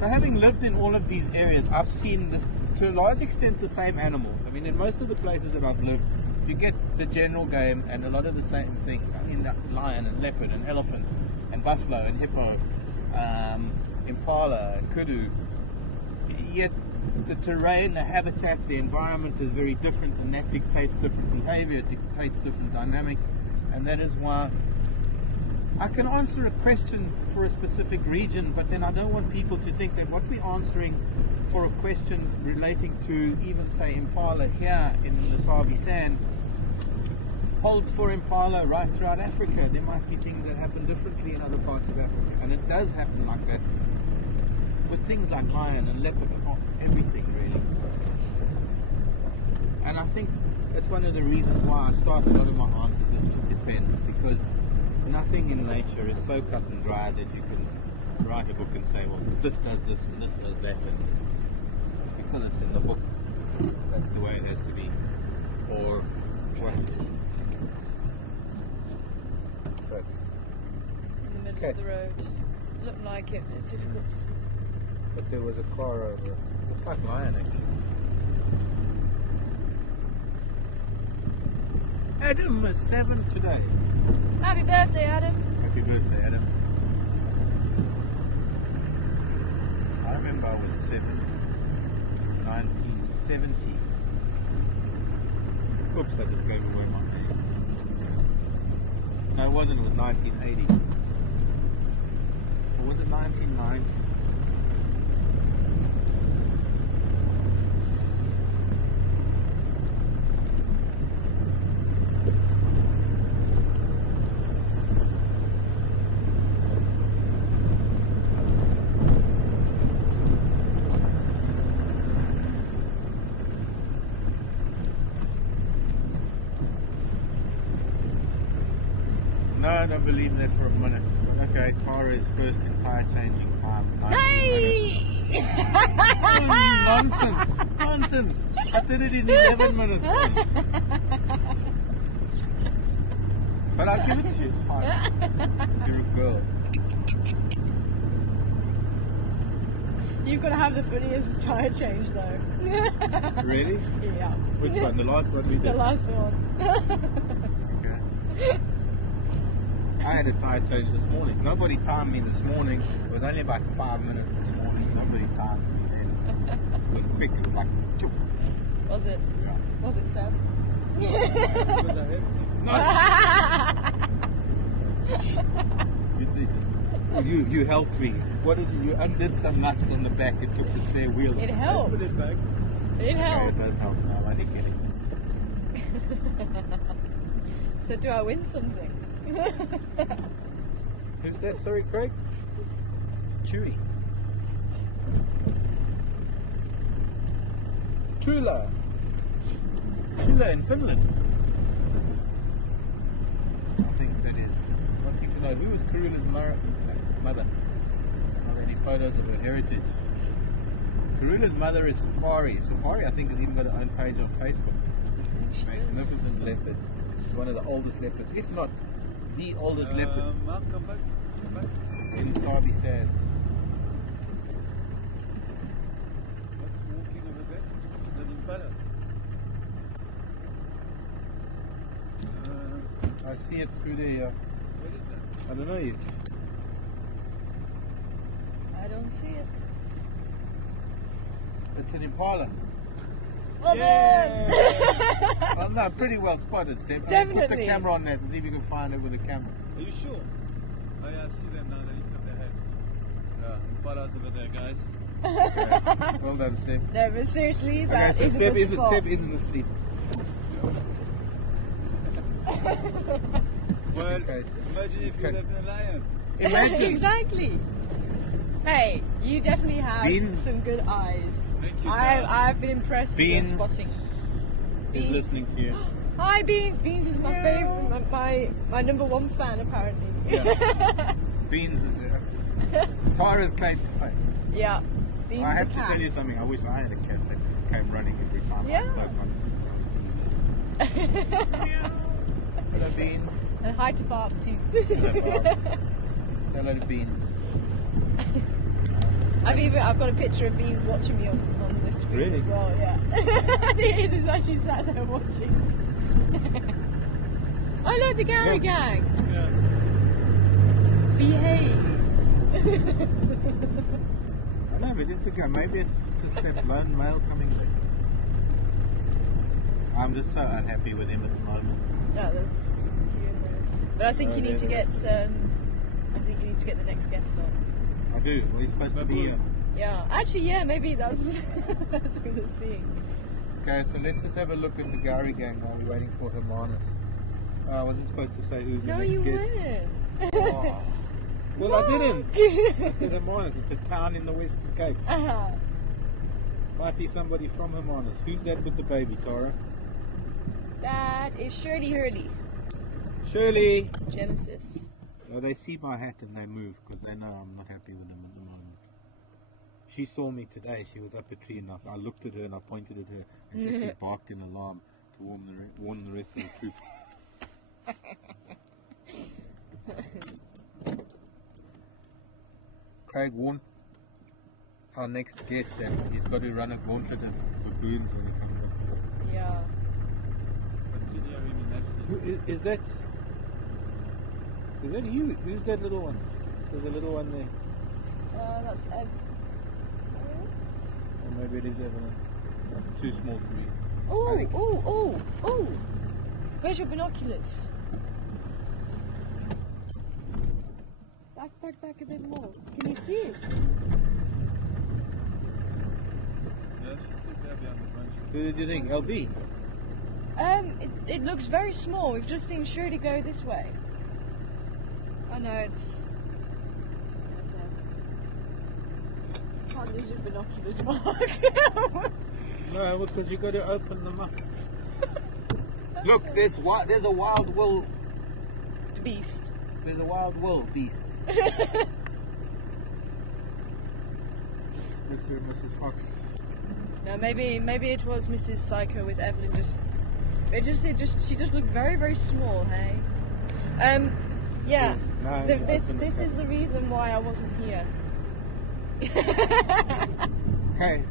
So having lived in all of these areas, I've seen this, to a large extent, the same animals. I mean, in most of the places that I've lived, you get the general game and a lot of the same things. I mean, lion and leopard and elephant and buffalo and hippo, impala and kudu. Yet the terrain, the habitat, the environment is very different, and that dictates different behavior, it dictates different dynamics, and that is why I can answer a question for a specific region, but then I don't want people to think that what we're answering for a question relating to even, say, impala here in the Sabi Sand holds for impala right throughout Africa. There might be things that happen differently in other parts of Africa, and it does happen like that with things like lion and leopard and everything, really. And I think that's one of the reasons why I start a lot of my answers with it depends, because Nothing in nature is so cut and dry that you can write a book and say, well, this does this and this does that, and because it's in the book, that's the way it has to be. Or tracks. In the middle Okay. of the road. Looked like it, but it's difficult to see. But there was a car over it. Looked like lion actually. Adam is 7 today. Happy birthday, Adam! Happy birthday, Adam. I remember I was 7, 1970. Oops, I just gave away my name. No, it wasn't, it was 1980. Or was it 1990? No, I don't believe that for a minute. Okay, Tara's first entire changing time. 19 minutes. Oh, nonsense! Nonsense! I did it in 11 minutes. But I'll give it to you, it's fine. You're a girl. You've got to have the funniest tyre change though. Really? Yeah. Which one? The last one we did? The last one. Okay. I had a tyre change this morning. Nobody timed me this morning. It was only about 5 minutes this morning. Nobody timed me then. It was quick. It was like, choop. Was it? Yeah. Was it Sam? You helped me. What did you undid some nuts on the back and took the spare wheel. It helps. Put it back. It helps. It does help now. I didn't get it. So do I win something? Who's that? Sorry, Craig? Chewy. Trula. Trula in Finland. I think that is. Wanting to know who was Karula's mother. Are there any photos of her heritage? Karula's mother is Safari. Safari, I think, has even got her own page on Facebook. Magnificent leopard. It's one of the oldest leopards, if not the oldest leopard Mark, come back. Come back. in Sabi Sands. What's walking over there? Doesn't palace. I see it through the. What is that? I don't know you. I don't see it. It's an impala. Well done! Well, no, pretty well spotted, Seb. Put the Definitely. camera on that and see if you can find it with a camera. Are you sure? Oh yeah, I see them now. They lift up their heads. Yeah, palace over there, guys. Okay. Well done, Seb. No, but seriously, that Okay, is so a Seb good isn't, spot. Seb isn't asleep. Well, Okay. imagine if you Okay. left a lion. Imagine. Exactly. Hey, you definitely have Beans. some good eyes. Thank you, I've been impressed Beans. with your spotting. He's listening to you. Hi, Beans. Beans is my favorite, my number one fan apparently. Yeah. Beans is there. Tara's claim to fame. Yeah. Beans I have the to tell you cat. something. I wish I had a cat that came running every time Yeah. I spoke on this. Hello, Bean. And hi to Barb too. Hello, Bean. I've got a picture of Beans watching me on the screen Really? as well. Yeah. It is actually sat there watching. I know the Gary Look. gang. Yeah. Behave. I know, but it's okay. Maybe it's just that lone male coming back. I'm just so unhappy with him at the moment. No, that's a few in there. But I think Oh, you need to yeah. get. I think you need to get the next guest on. I do. Well, he's supposed to be here. Yeah, actually, yeah, maybe that's that's who they're seeing. Okay, so let's just have a look at the Gary gang while we're waiting for Hermanus. I wasn't supposed to say who's the No, next you guest. weren't. Oh. Well, I didn't. I said Hermanus. It's a town in the Western Cape. Might be somebody from Hermanus. Who's that with the baby, Tara? That is Shirley Hurley. Shirley. Genesis. So they see my hat and they move because they know I'm not happy with them at the moment. She saw me today. She was up a tree and I looked at her and I pointed at her and she barked in alarm to warn the rest of the troop. Craig warned our next guest that he's got to run a gauntlet of baboons when he comes up here. Yeah. Is that you? Who's that little one? There's a little one there. That's Ev. Or maybe it is Evelyn. That's too small for me. Oh! Where's your binoculars? Back a bit more. Can you see it? Yeah, she's still there behind the branch. So what did you think? LB? It looks very small. We've just seen Shirley go this way. I know it's. Can't use your binoculars, Mark. No, because you got to open them up. Look, there's a wild wool. The beast. There's a wild wool beast. Mr. and Mrs. Fox. No, maybe it was Mrs. Psycho with Evelyn. She just looked very, very small. Hey. Yeah. No, This is the reason why I wasn't here. Okay.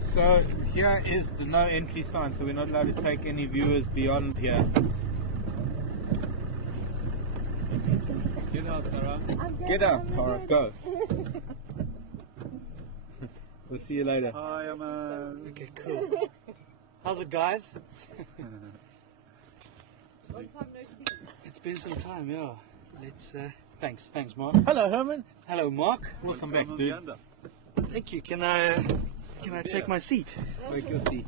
So here is the no entry sign, so we're not allowed to take any viewers beyond here. Get out, Tara. Get out, Tara, go. We'll see you later. Hi, man. Okay, cool. How's it, guys? Long time no see. It's been some time, yeah. Let's. Thanks, Mark. Hello, Herman. Hello, Mark. Welcome back, dude. Thank you. Can I take my seat? Take your seat.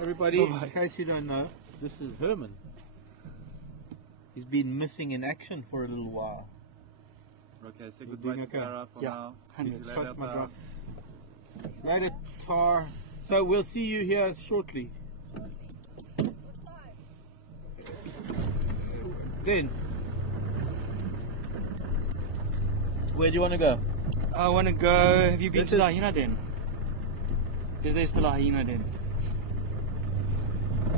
Everybody, in case you don't know, this is Herman. He's been missing in action for a little while. Okay, say You're goodbye doing to okay? Tara for Yeah, now. 100. See you Trust later, my Tara. drive. Later, Tar. So we'll see you here shortly. Then, where do you want to go? I want to go. Have you been This to the is- hyena den? Is there still a hyena den?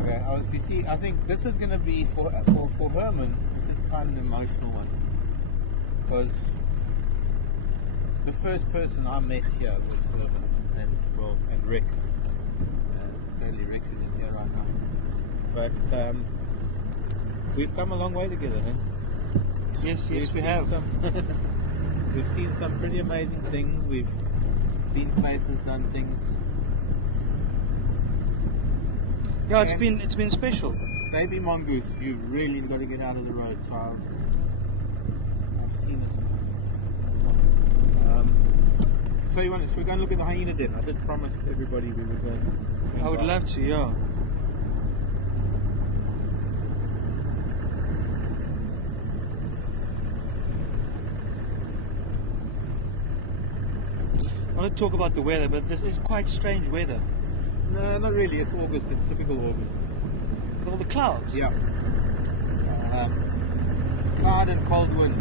Okay, you see, I think this is going to be for Herman. This is kind of an emotional one because the first person I met here was Herman and Rex. Certainly Rex isn't here right now, but we've come a long way together, huh? Yes, we seen have. We've seen some pretty amazing things. We've been places, done things. Yeah, it's And- been special. Baby mongoose, you really got to get out of the road, child. I've seen this. So you want? So we're going to look at the hyena den. I did promise everybody we were going. I would love to, yeah. I want to talk about the weather, but this is quite strange weather. No, not really. It's August. It's typical August. With all the clouds. Yeah. Cloud and cold wind.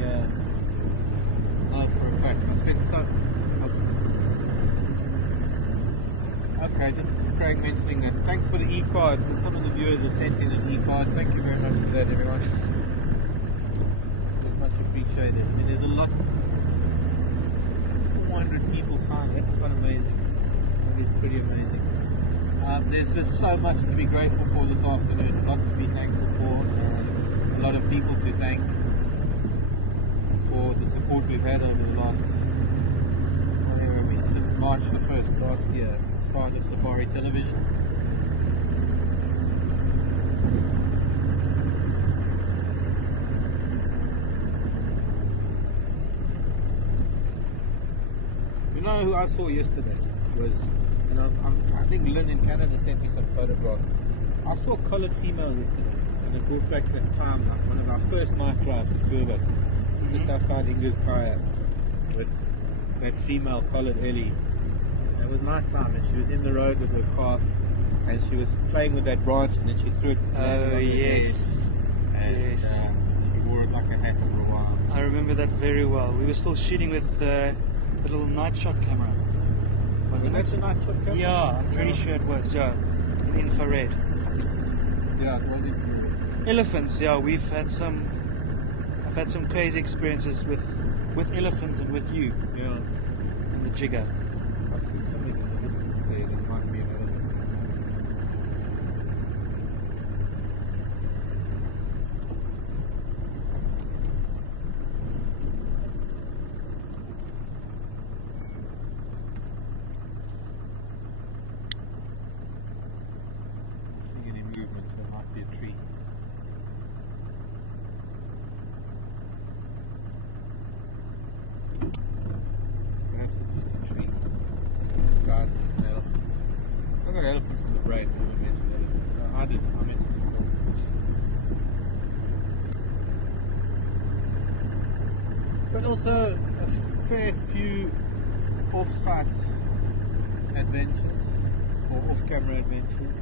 Yeah. No, for a fact. I spent so. Okay, just Craig mentioning that. Thanks for the e-card. Some of the viewers have sent in an e-card. Thank you very much for that, everyone. It's much appreciated. I mean, there's a lot. 400 people signed. That's quite amazing. That is pretty amazing. There's just so much to be grateful for this afternoon. A lot to be thankful for. A lot of people to thank for the support we've had over the last, whatever, I mean, since March the 1st last year, start of Safari Television. You know who I saw yesterday was, you know, I think Lynn in Canada sent me some photographs. I saw a collared female yesterday, and it brought back that time, like one of our first night drives, the two of us, just outside Inga's Kaya, with that female collared Ellie. It was night time, and she was in the road with her calf, and she was playing with that branch, and then she threw it. landed Oh on the yes, bed, and yes. she wore it like a hat for a while. I remember that very well. We were still shooting with the little night shot camera. Was Wasn't that it? the night shot camera? Yeah, I'm pretty sure it was. Yeah, in infrared. Yeah, it was it. Elephants. Yeah, I've had some crazy experiences with elephants and with you Yeah. and the jigger. I see something in the distance there. That might be an elephant. I don't see any movement, so it might be a tree. Perhaps it's just a tree. This guy, an elephant. I got elephants on the brain. I didn't mention elephants. No, I did. I mentioned it before. But also a fair few off-site adventures or off-camera adventures.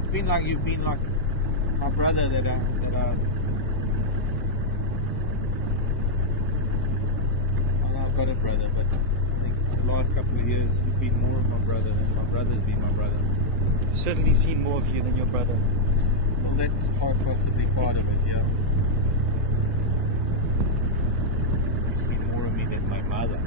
It's been like you've been like my brother that I I've got a brother, but I think the last couple of years you've been more of my brother than my brother's been my brother. I've certainly seen more of you than your brother. Well, that's quite possibly part of it, yeah. You've seen more of me than my mother.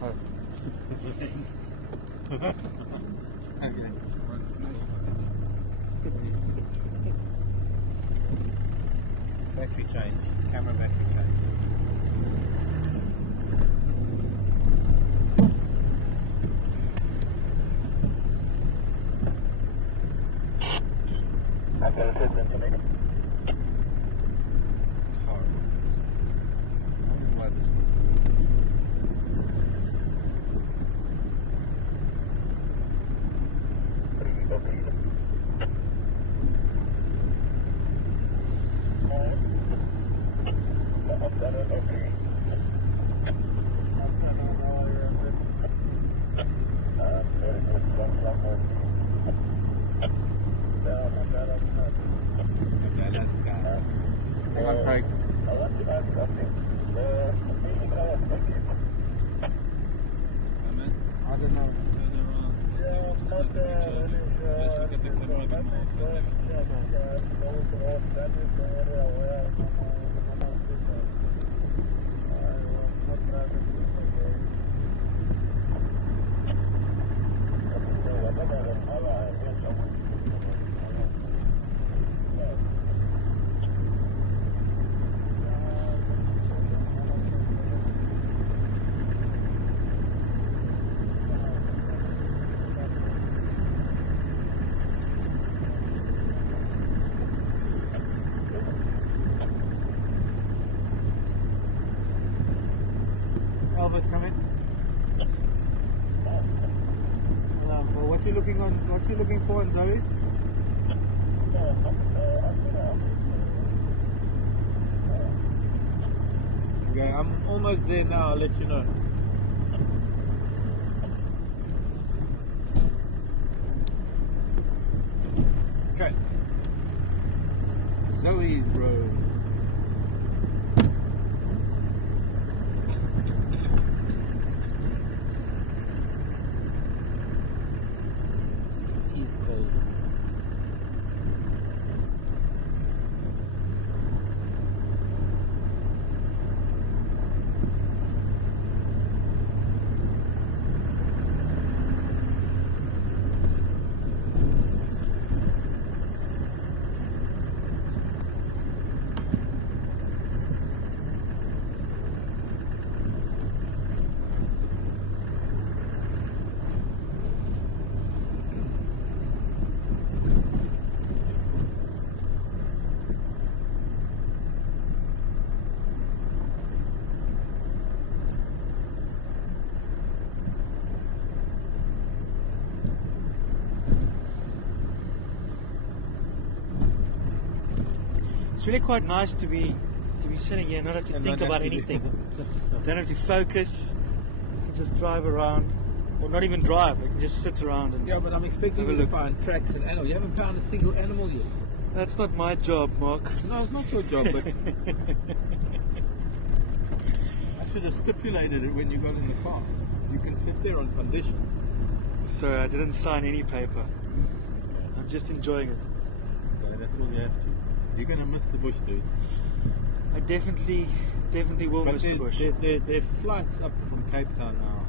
Okay. Battery change, camera battery change. It's horrible. I don't know why this one's okay, let's go. Hang on, Craig. I don't know. Turn around. Just look at each other. Just look at the camera a bit more. Elvis, come in. you looking on? What you looking for in Zoe's? Okay, I'm almost there now. I'll let you know. Okay. Zoe's Road. It is cold. It's really quite nice to be sitting here and not have to And think not about have to anything. Don't have to focus. You can just drive around, or not even drive. You can just sit around and. Yeah, but I'm expecting Have a you to look. find tracks and animals. You haven't found a single animal yet. That's not my job, Mark. No, it's not your job, but I should have stipulated it when you got in the car. You can sit there on condition. Sorry, I didn't sign any paper. I'm just enjoying it. Yeah, that's all you have to. You're going to miss the bush, dude. I definitely will miss the bush. There are flights up from Cape Town now.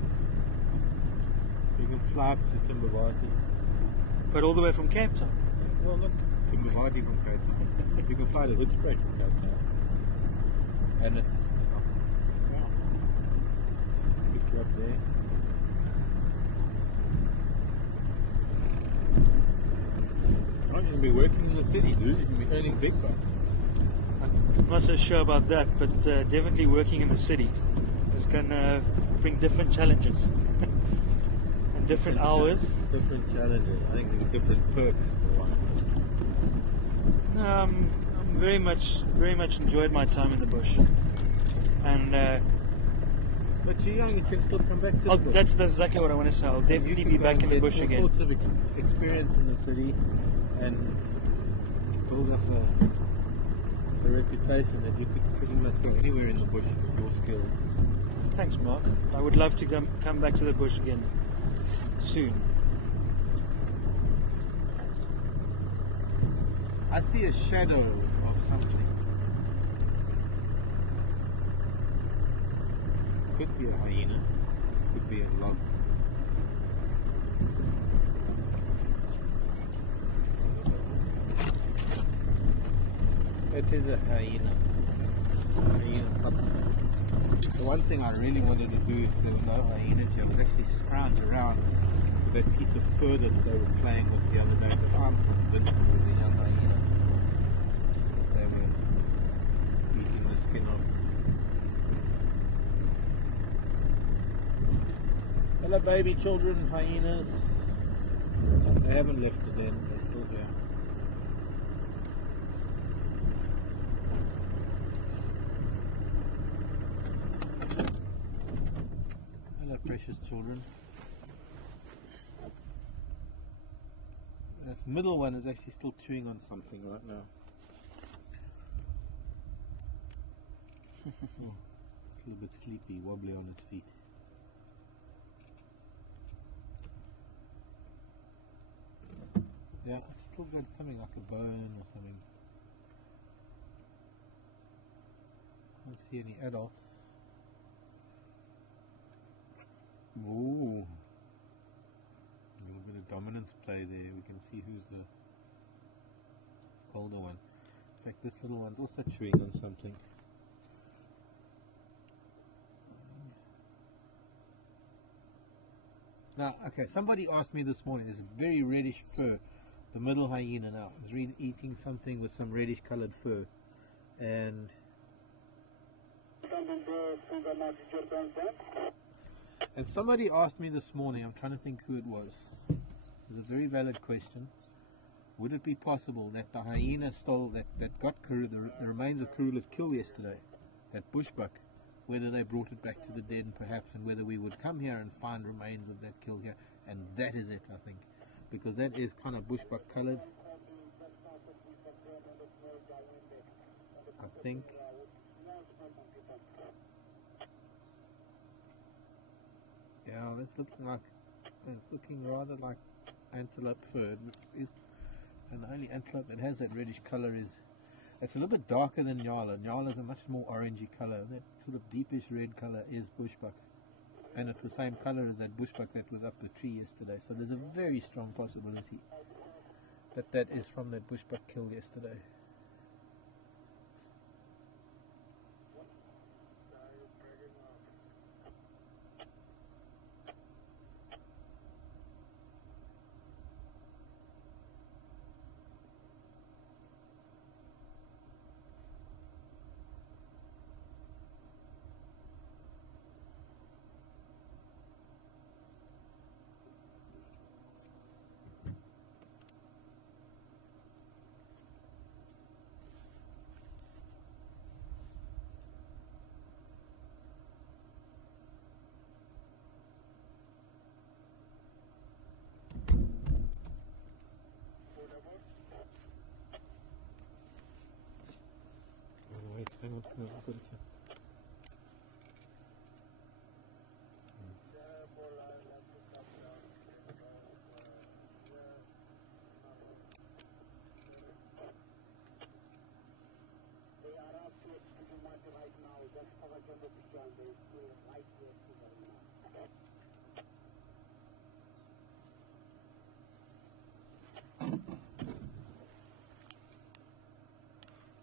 You can fly up to Timbavati. But all the way from Cape Town. Well, not Timbavati from Cape Town. You can fly to Hoedspruit from Cape Town. And it's... yeah. Pick you up there. You're going to be working in the city, dude. You're going to be earning big bucks. I'm not so sure about that, but definitely working in the city is going to bring different challenges and different hours. Different challenges. I think there's different perks for one. I'm very much enjoyed my time in the bush, and But you're young, you can still come back to the bush. that's exactly what I want to say. I'll definitely be back in the bush again. All sorts of experience in the city and build up a reputation that you could pretty much go anywhere in the bush with your skills. Thanks, Mark. I would love to come back to the bush again soon. I see a shadow of something. Could be a hyena, could be a lump. It is a hyena. Hyena pup. The one thing I really wanted to do if there were no hyenas here was actually scrounge around with that piece of fur that they were playing with the other day. But I'm convinced it was a young hyena. They were eating the skin off. Hello baby children, hyenas. They haven't left the den, they're still here. Hello precious children. That middle one is actually still chewing on something right now. It's a little bit sleepy, wobbly on its feet. Yeah, it's still got something like a bone or something. Can't see any adults. Ooh. A little bit of dominance play there. We can see who's the older one. In fact, this little one's also chewing on something. Now, okay, somebody asked me this morning, there's a very reddish fur. The middle hyena now is really eating something with some reddish colored fur. And somebody asked me this morning, I'm trying to think who it was. It's a very valid question. Would it be possible that the hyena stole, that got the remains of Karula's kill yesterday, that bushbuck, whether they brought it back to the den perhaps, and whether we would come here and find remains of that kill here, and that is it, I think, because that is kind of bushbuck coloured. I think. Yeah, it's looking rather like antelope fur, which is, and the only antelope that has that reddish colour is, it's a little bit darker than Nyala. Nyala is a much more orangey colour. That sort of deepish red colour is bushbuck, and it's the same colour as that bushbuck that was up the tree yesterday. So there's a very strong possibility that that is from that bushbuck kill yesterday. Hang on, no, I've got it here.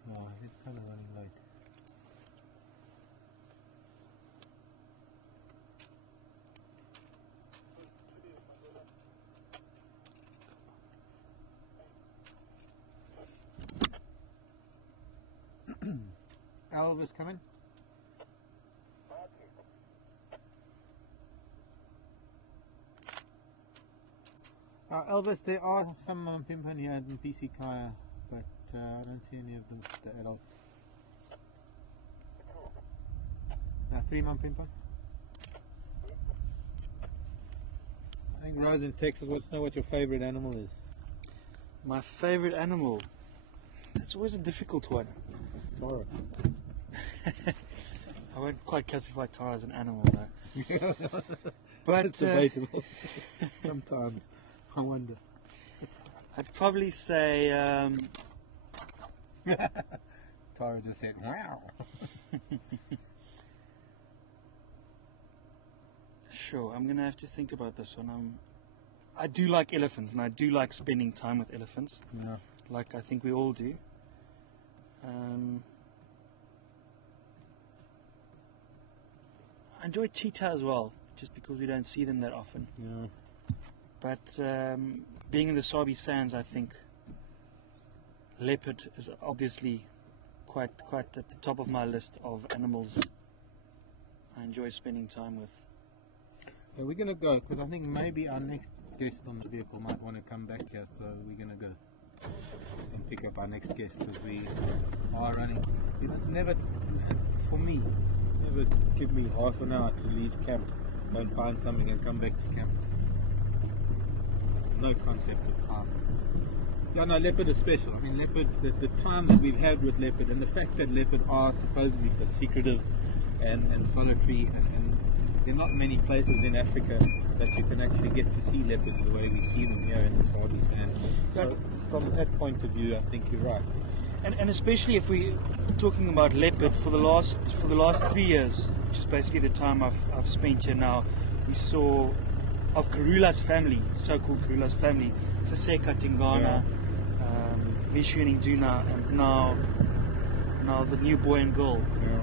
No, it's kind of running late. Elvis coming. Elvis, there are some pimpin here in PC Kaya, but I don't see any of the adults. 3-month pimpin. I think Rose in Texas wants to know what your favourite animal is. My favourite animal? That's always a difficult one. Tara. I won't quite classify Tara as an animal though. But it's debatable. Sometimes I wonder. I'd probably say Tara just said wow. Sure, I'm gonna have to think about this one. I do like elephants, and I do like spending time with elephants. Yeah. Like I think we all do. I enjoy cheetah as well, just because we don't see them that often. Yeah. But being in the Sabi Sands, I think leopard is obviously quite at the top of my list of animals I enjoy spending time with. Yeah, we're going to go, because I think maybe our next guest on the vehicle might want to come back here, so we're going to go and pick up our next guest, because we are running. You know, never, for me, never give me half an hour to leave camp, go and find something and come back to camp. No concept of time. Yeah, no, leopard is special. I mean, leopard, the time that we've had with leopard, and the fact that leopard are supposedly so secretive and solitary, and there are not many places in Africa that you can actually get to see leopards the way we see them here in the Sabi Sands. So from that point of view, I think you're right. And especially if we're talking about leopard, for the last 3 years, which is basically the time I've spent here now, we saw of Karula's family, so-called Karula's family, Saseka, Tingana, Vishu and Induna, and now the new boy and girl. Yeah.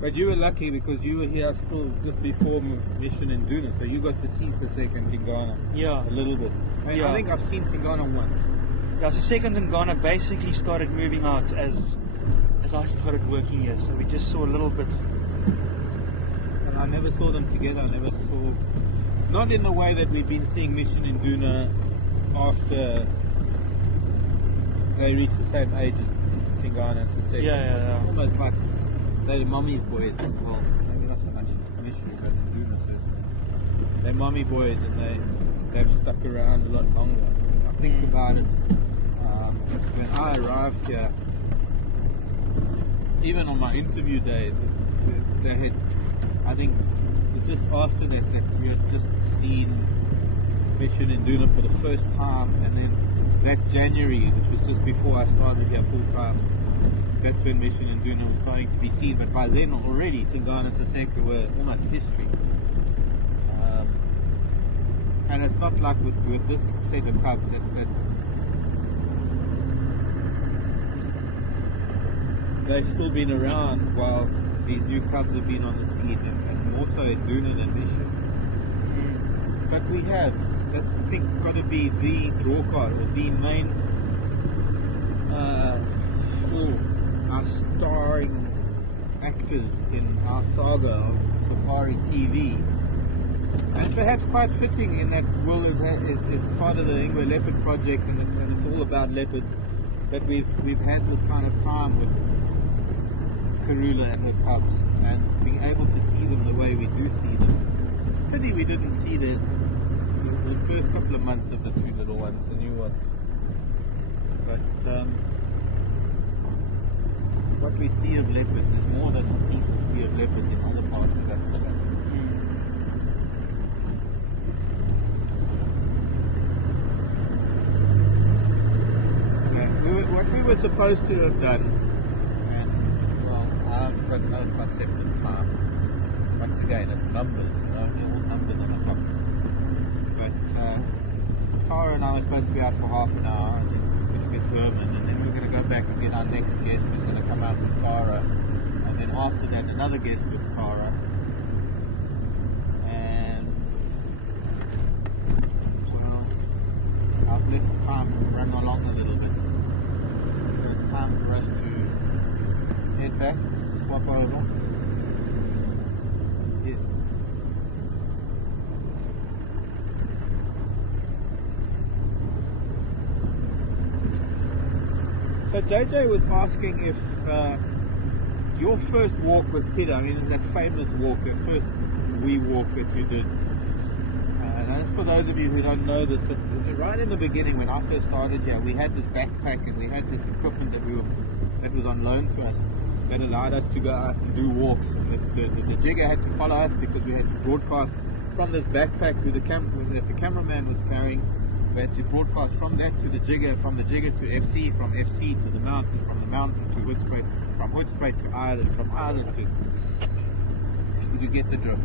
But you were lucky because you were here still just before Mission and Duna, so you got to see Saseka and Tingana a little bit. I think I've seen Tingana once. Yeah, Saseka and Tingana basically started moving out as I started working here, so we just saw a little bit. And I never saw them together. I never saw. not in the way that we've been seeing Mission Induna after they reach the same age as Tingana and Saseka. Yeah. It's almost like they're the mommy's boys. Well, maybe not so much Mission, but Induna says they're mommy boys and they've stuck around a lot longer. I think about it. When I arrived here, even on my interview day, they had, I think it's just after that we had just seen Mission Induna for the first time, and then that January, which was just before I started here full time, that's when Mission Induna was starting to be seen. But by then already, Tingana and Saseka were almost history. And it's not like with this set of cubs that they've still been around while these new cubs have been on the scene, and more so in Induna than Mission. But we have, that's I think got to be the draw card or the main our starring actors in our saga of Safari TV. And perhaps quite fitting in that Will is part of the Ingwe Leopard project, and it's all about leopards. That we've had this kind of time with Karula and the cubs, and being able to see them the way we do see them. Pity we didn't see the first couple of months of the two little ones, the new ones. But what we see of leopards is more than people see of leopards in other parts of Africa. What we were supposed to have done, and well, I've got no concept of time. Once again, it's numbers, they're all numbers on the top. But Tara and I were supposed to be out for half an hour, and then we're going to get Herman, and then we're going to go back and get our next guest who's going to come out with Tara, and then after that another guest with Tara. And well, I've let time run along a little bit. Time for us to head back, swap over. Yeah. So JJ was asking if your first walk with Peter, I mean, is that famous walk, your first wee walk that you did. And that's for those of you who don't know this, but right in the beginning when I first started here, we had this backpack and we had this equipment that was on loan to us that allowed us to go out and do walks. And the jigger had to follow us because we had to broadcast from this backpack that the cameraman was carrying. We had to broadcast from that to the jigger, from the jigger to FC, from FC to the mountain, from the mountain to Hoedspruit, from Hoedspruit to Ireland, from Ireland to you get the drift.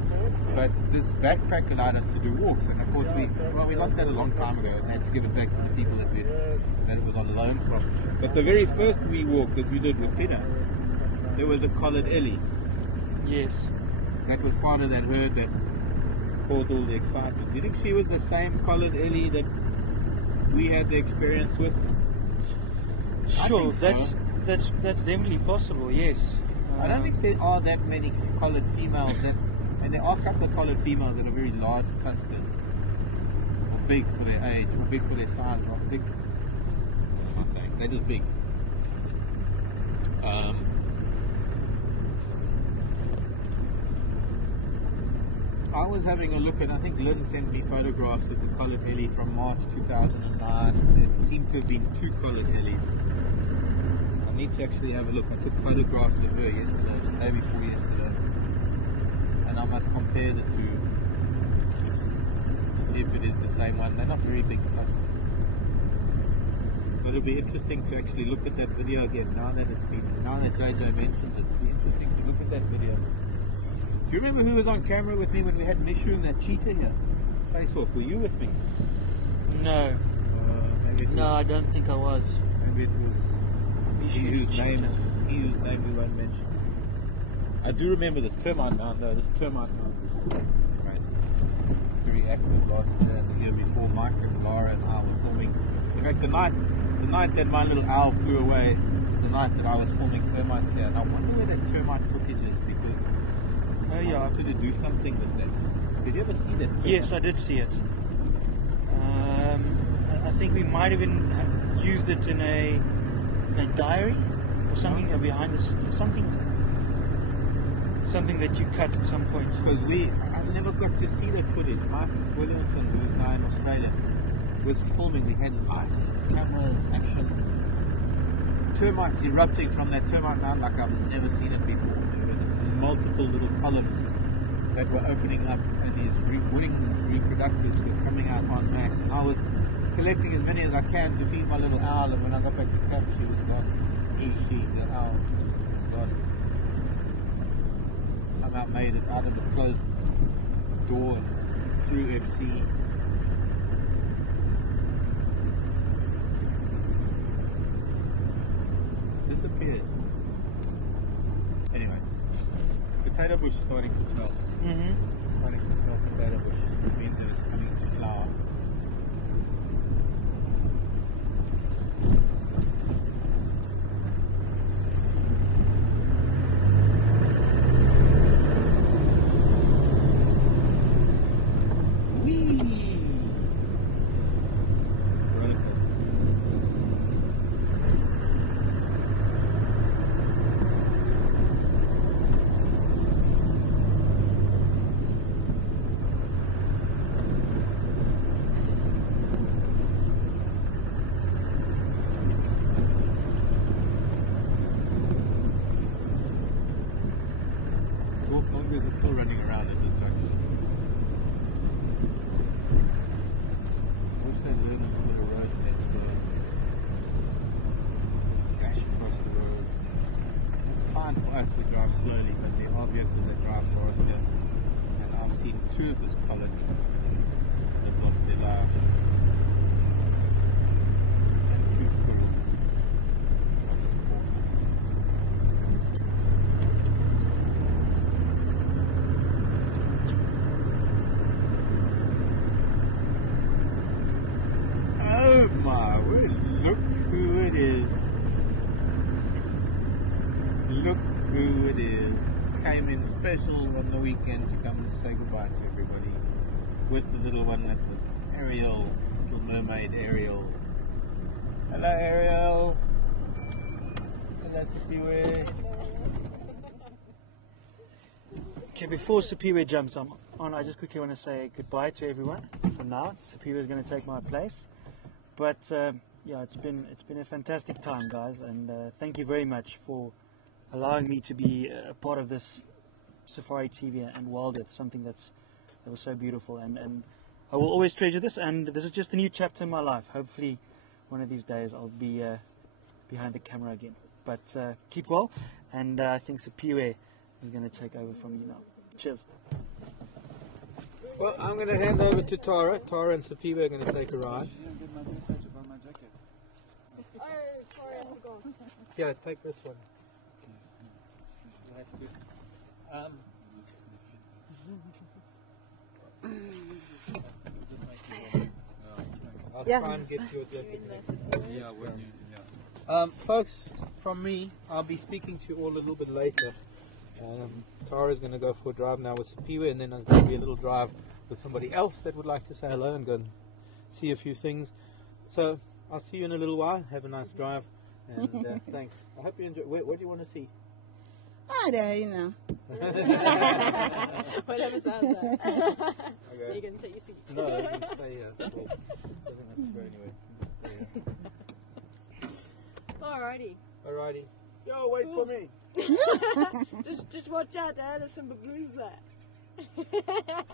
But this backpack allowed us to do walks, and of course we lost that a long time ago and had to give it back to the people that it was on loan from. But the very first wee walk that we did with Tina, there was a collared Ellie. Yes. That was part of that herd that caused all the excitement. Do you think she was the same collared Ellie that we had the experience with? Sure, that's definitely possible, yes. I don't think there are that many collared females and there are a couple of collared females that are very large tuskers, or big for their age, or big for their size, or big. I'm not saying they're just big. I was having a look at, I think Lynn sent me photographs of the collared Ellie from March 2009. There seemed to have been two collared Ellies. I need to actually have a look. I took photographs of her yesterday, the day before yesterday, and I must compare the two to see if it is the same one. They're not very big tusks, but it'll be interesting to actually look at that video again now that JJ mentions it. It'll be interesting to look at that video. Do you remember who was on camera with me when we had Mishu and that cheetah here? Face off. Were you with me? No. No, I don't think I was. Maybe it was. He whose name we won't mention. I do remember this termite mound though, very active last year and the year before. Mike and Laura and I were filming. In fact, the night that my little owl flew away was the night that I was filming termites here. And I wonder where that termite footage is because I wanted to do something with that. Did you ever see that? Yes, I did see it. I think we might even have used it in a diary or something behind this, something that you cut at some point. Because I never got to see that footage. Mike Williamson, who's now in Australia, was filming. We had ice, camel action, termites erupting from that termite mound like I've never seen it before. There were multiple little columns that were opening up, and these winged reproductors were coming out en masse. And I was collecting as many as I can to feed my little owl, and when I got back to camp, she was gone. The owl was gone. Somehow made it out of the closed door and through FC. Disappeared. Anyway, potato bush is starting to smell. Starting to smell potato bush. It means that it's coming to flower. Mongoose are still running around in this junction. I wish they'd learn a little bit of road sense to dash across the road. It's fine for us, we drive slowly, but there are vehicles that drive faster. And I've seen two of this colony that lost their life. And two squirrels. On this corner. Oh my word, look who it is. Look who it is. Came in special on the weekend to come and say goodbye to everybody. With the little one that was Ariel, little mermaid Ariel. Hello Ariel. Hello Sipiwe. Okay, before Sipiwe jumps on, I just quickly want to say goodbye to everyone for now. Sipiwe is going to take my place. But yeah, it's been a fantastic time, guys, and thank you very much for allowing me to be a part of this Safari TV and Wild Earth, something that was so beautiful, and I will always treasure this. And this is just a new chapter in my life. Hopefully, one of these days I'll be behind the camera again. But keep well, and I think Sipiwe is going to take over from you now. Cheers. Well, I'm going to hand over to Tara. Tara and Sipiwe are going to take a ride. Oh, sorry, I forgot. Yeah, take this one. I'll try and get your folks, from me, I'll be speaking to you all a little bit later. Tara's going to go for a drive now with Sipiwe, and then there's going to be a little drive with somebody else that would like to say hello and go and see a few things. So I'll see you in a little while. Have a nice drive, and thanks. I hope you enjoy. What do you want to see? There, you know. Whatever's out there. Okay. Are you going to take your seat? No, you can stay here. Doesn't have to go anywhere. Just stay here. Alrighty. Alrighty. Yo, wait for me. just watch out there, there's some baboons there. I'm at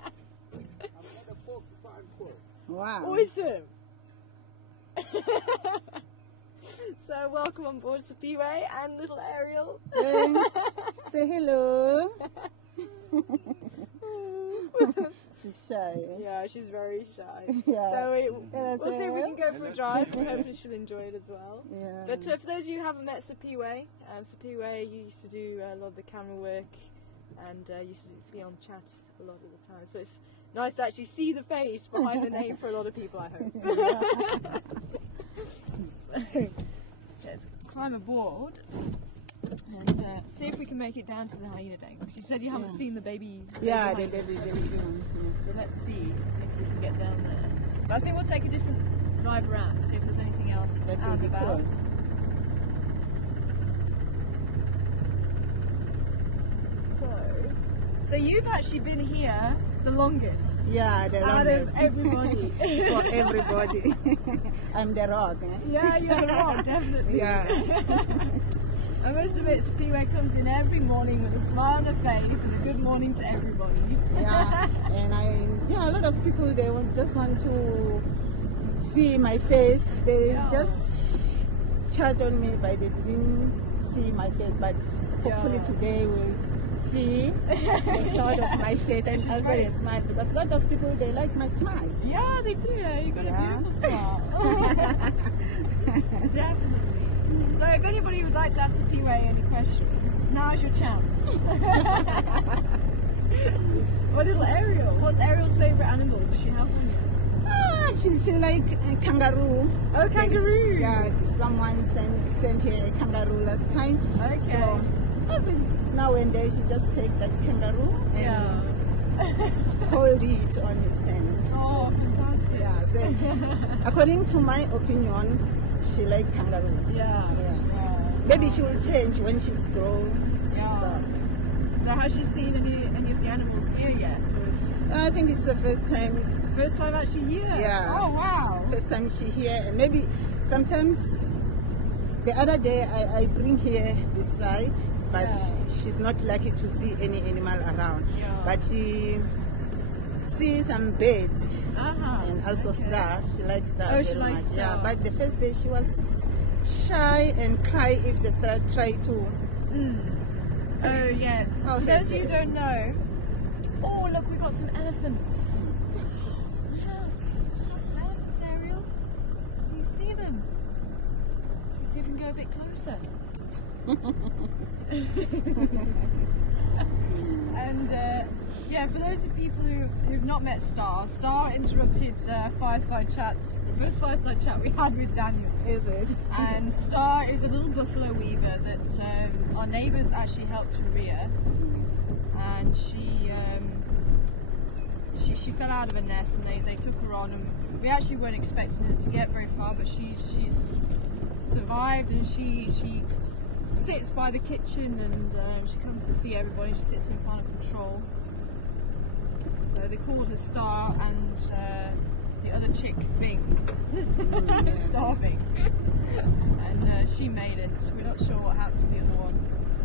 a porcupine court. Wow. Awesome. So welcome on board Sipiwe and little Ariel. Thanks. Say hello. She's shy. Yeah, she's very shy. Yeah. So we'll see if we can go for a drive, and hopefully she'll enjoy it as well. Yeah. But for those of you who haven't met Sipiwe, Sipiwe used to do a lot of the camera work and used to be on chat a lot of the time. So it's nice to actually see the face behind the name for a lot of people, I hope. So, let's climb aboard. and see if we can make it down to the hyena den. You said you haven't Yeah. seen the baby. Yeah, the hyenas. baby one. So let's see if we can get down there. But I think we'll take a different drive around, see if there's anything else That out will and be about. cool. So you've actually been here the longest. Yeah, the Out longest. of everybody. For everybody. I'm the rock. Eh? Yeah, you're the rock, definitely. Yeah. I must admit, Spiwe comes in every morning with a smile on her face and a good morning to everybody. Yeah, and a lot of people, they just want to see my face. They Yeah. just chat on me, but they didn't see my face. But hopefully Yeah. today we'll see the shot of my face and She's also right. a smile, because a lot of people, they like my smile. Yeah, they do. You've got Yeah. a beautiful smile. Definitely. So if anybody would like to ask Spiwe any questions, now's your chance. What little Ariel? What's Ariel's favourite animal? Does she have one yet? She like a kangaroo. Oh, kangaroo! Yeah, someone sent her a kangaroo last time. Okay. So every now and then she just take that kangaroo and Yeah. hold it on his hands. Oh, fantastic. Yeah, so according to my opinion, she like kangaroo. Yeah. Yeah. Maybe she will change when she grow. Yeah. So has she seen any of the animals here yet? Or is I think it's the first time. first time actually here? Yeah. Oh wow. First time she here, and maybe sometimes the other day I bring here this side, but Yeah. she's not lucky to see any animal around. Yeah. But she sees some birds Uh-huh. and also Okay. stars. She likes stars Oh, she very likes much. Yeah, stars. but the first day she was shy and cry if the star try to. Oh yeah. Oh, For those of you who okay. don't know, oh look, we've got some elephants. Look, that's some elephants, Ariel. Can you see them? Let's see if we can go a bit closer. And yeah, for those of people who've not met Star, Star interrupted fireside chats, the first fireside chat we had with Daniel. Is it? And Star is a little buffalo weaver that our neighbours actually helped to rear, and she fell out of a nest and they took her on, and we actually weren't expecting her to get very far, but she's survived, and she sits by the kitchen and she comes to see everybody. She sits in front of control. So they called her Star, and the other chick Bing. Star Bing. And she made it. We're not sure what happened to the other one. But,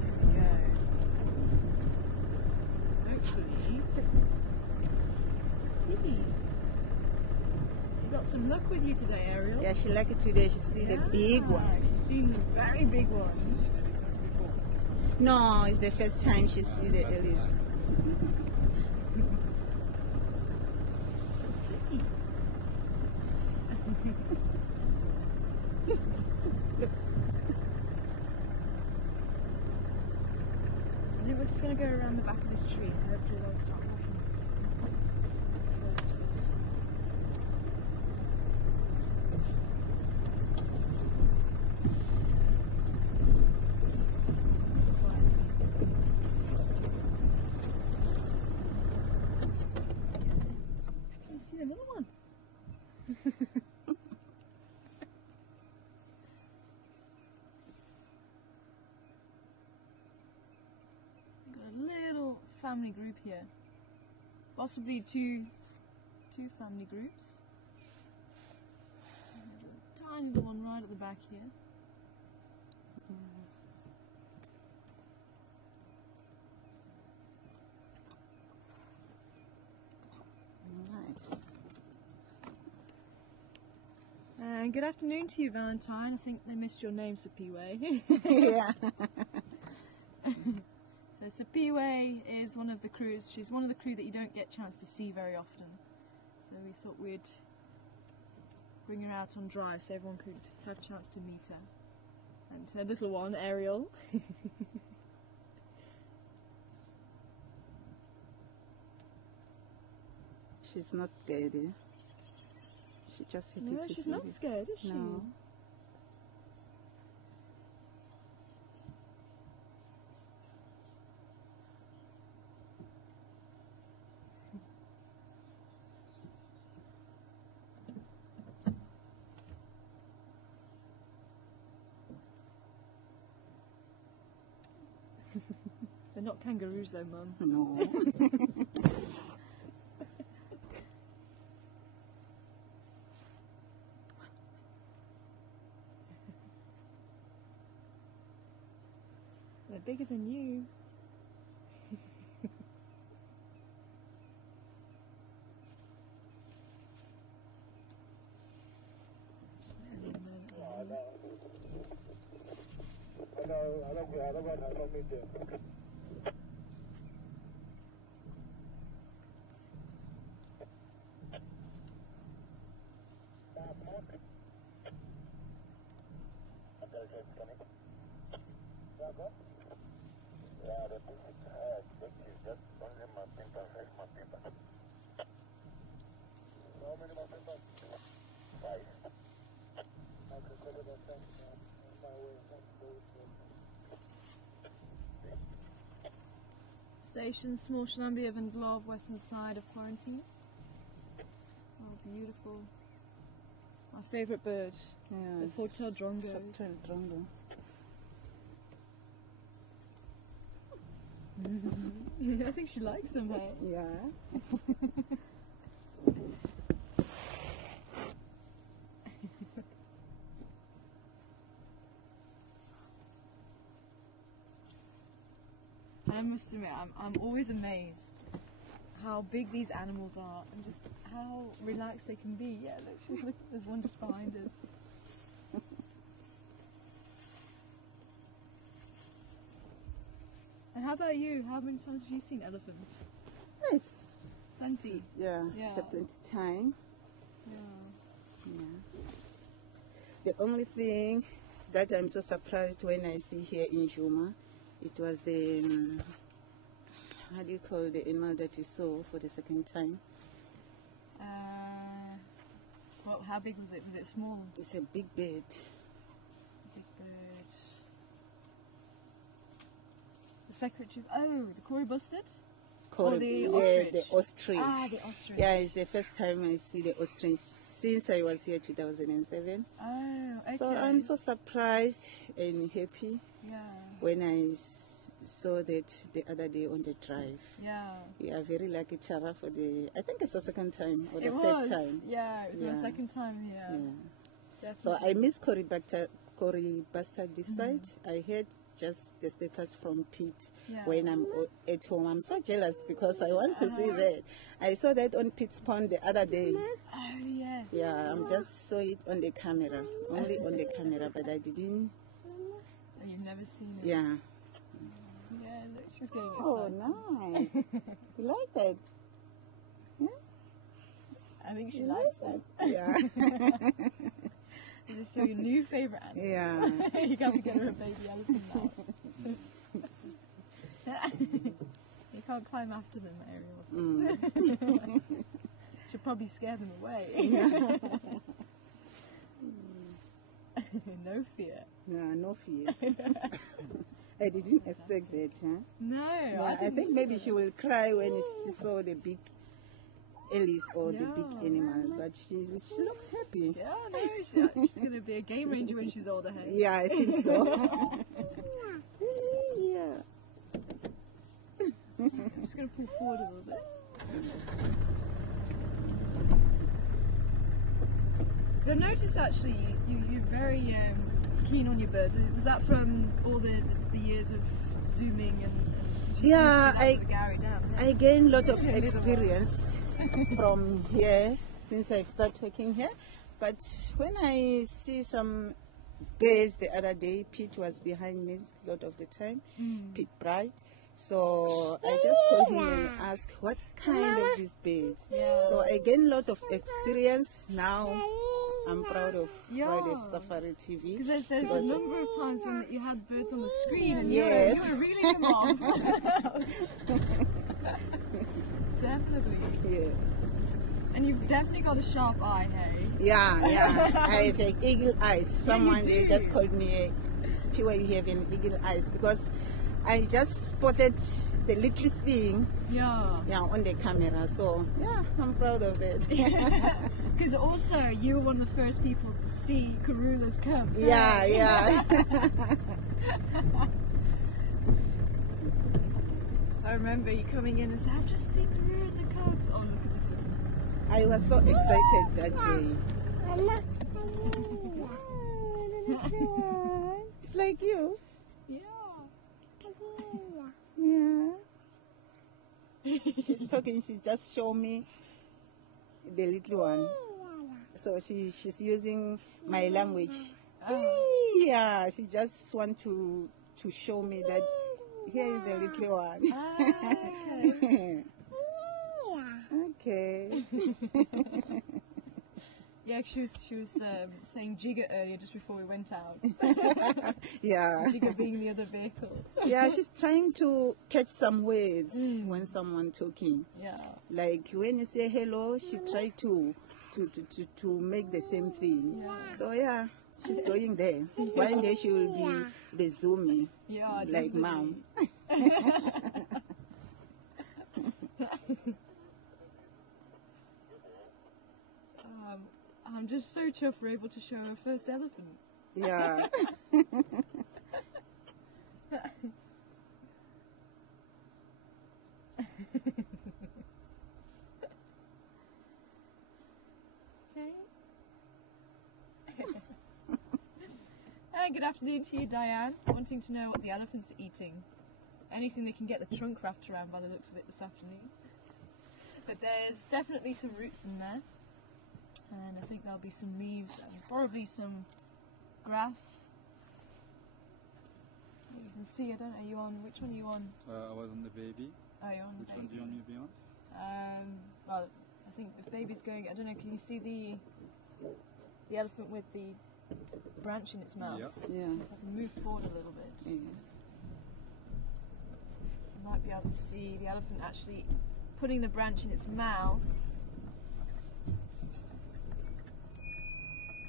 there we go. Hopefully. See. You got some luck with you today, Ariel. Yeah, she like it today. She see the big one. She's seen the very big ones. Seen elephants before? No, it's the first time she see the Ellis. I think we're just going to go around the back of this tree and hopefully they'll start walking close to us. Still quiet. Can you see the little one? Got a little family group here. Possibly two family groups. There's a tiny little one right at the back here. Nice. And good afternoon to you, Valentine. I think they missed your name, Spiwe. Yeah. So Spiwe is one of the crews. She's one of the crew that you don't get a chance to see very often. So we thought we'd bring her out on drive so everyone could have a chance to meet her. And her little one, Ariel. She's not scared. Eh? She just happy No, to she's see not you. scared, is she? No. They're not kangaroos though, Mum. No. They're bigger than you. Station small Shlambia and Glove, western side of quarantine. Oh, beautiful. My favourite bird, the Hotel Drongo. Hotel Drongo. I think she likes them, hey? Yeah. I must admit, I'm always amazed how big these animals are and just how relaxed they can be. Yeah, look, there's one just behind us. And how about you? How many times have you seen elephants? It's Plenty. Yeah, Yeah. it's a plenty time. Yeah. Yeah. The only thing that I'm so surprised when I see here in Juma, it was the, how do you call the animal that you saw for the second time? Well, how big was it? Was it small? It's a big bird. Big bird. The secretary. Oh, the Cory bustard? The ostrich. The ostrich. Ah, the ostrich. Yeah, it's the first time I see the ostrich since I was here 2007. Oh, okay. So I'm so surprised and happy Yeah. when I saw that the other day on the drive. Yeah. We are very lucky, Chara, for I think it's the second time or the It third was. time. Yeah, it was my Yeah. second time here. Yeah. Definitely. So I miss Cory Bastard this side. I heard just the status from Pete Yeah. when I'm at home. I'm so jealous because I want to see that. I saw that on Pete's pond the other day. Oh, yes. Yeah, I just saw it on the camera, only on the camera, but I didn't. Oh, you've never seen it? Yeah. Yeah, look, she's getting Oh, excited. nice. You like that? I think she You likes like it. that? Yeah. This is your new favourite animal. Yeah. You can't get her a baby elephant now. You can't climb after them, Ariel. Should probably scare them away. No fear. No, no fear. I didn't expect that, huh? No, Yeah, I think maybe she will cry when she saw the big Ellis or the big animals, but she looks happy. Yeah, no, she's going to be a game ranger when she's older, hey? Yeah, I think so. Yeah. I'm just going to pull forward a little bit. So I've noticed actually you're very keen on your birds. Was that from all the years of zooming and Yeah, I I gained a lot of experience from here since I've started working here. But when I see some birds the other day, Pete was behind me a lot of the time, Pete Bright. So I just called him and asked what kind of these birds. Yeah. So I gained a lot of experience now. I'm proud of Wildlife Yeah. Safari TV. Because there's a number of times when you had birds on the screen and Yes. you were reeling them off. Definitely. Yeah. And you've definitely got a sharp eye, hey? Yeah, yeah. I have like eagle eyes. Someone they do. just called me, Spiwa, you have an eagle eyes, because I just spotted the little thing on the camera. So yeah, I'm proud of that. Because also you were one of the first people to see Karula's cubs. Yeah, yeah. I remember you coming in and saying, I've just seen Karoo and the cubs. Oh, look at this little. I was so excited that day. It's like you. Yeah. Yeah. She's talking, she just showed me the little one. So she's using my language. Yeah, she just want to show me that here is the little one. Okay. Yeah, she was saying jigger earlier just before we went out. Yeah. Jigger being the other vehicle. Yeah, she's trying to catch some words when someone talking. Yeah. Like when you say hello, she try to make the same thing. Yeah. So yeah, she's going there. One day she will be the Zoomy, Yeah, like mom. I'm just so chuffed we're able to show our first elephant. Yeah. Okay. Good afternoon to you, Diane. Wanting to know what the elephants are eating. Anything they can get the trunk wrapped around by the looks of it this afternoon. But there's definitely some roots in there. And I think there'll be some leaves and probably some grass. You can see, I don't know, are you on, which one are you on? I was on the baby. Oh, you're on Which the one do baby. you want me to be on? Well, I think if baby's going, I don't know, can you see the elephant with the branch in its mouth? Yeah. Yeah. I can move forward a little bit. Yeah. You might be able to see the elephant actually putting the branch in its mouth.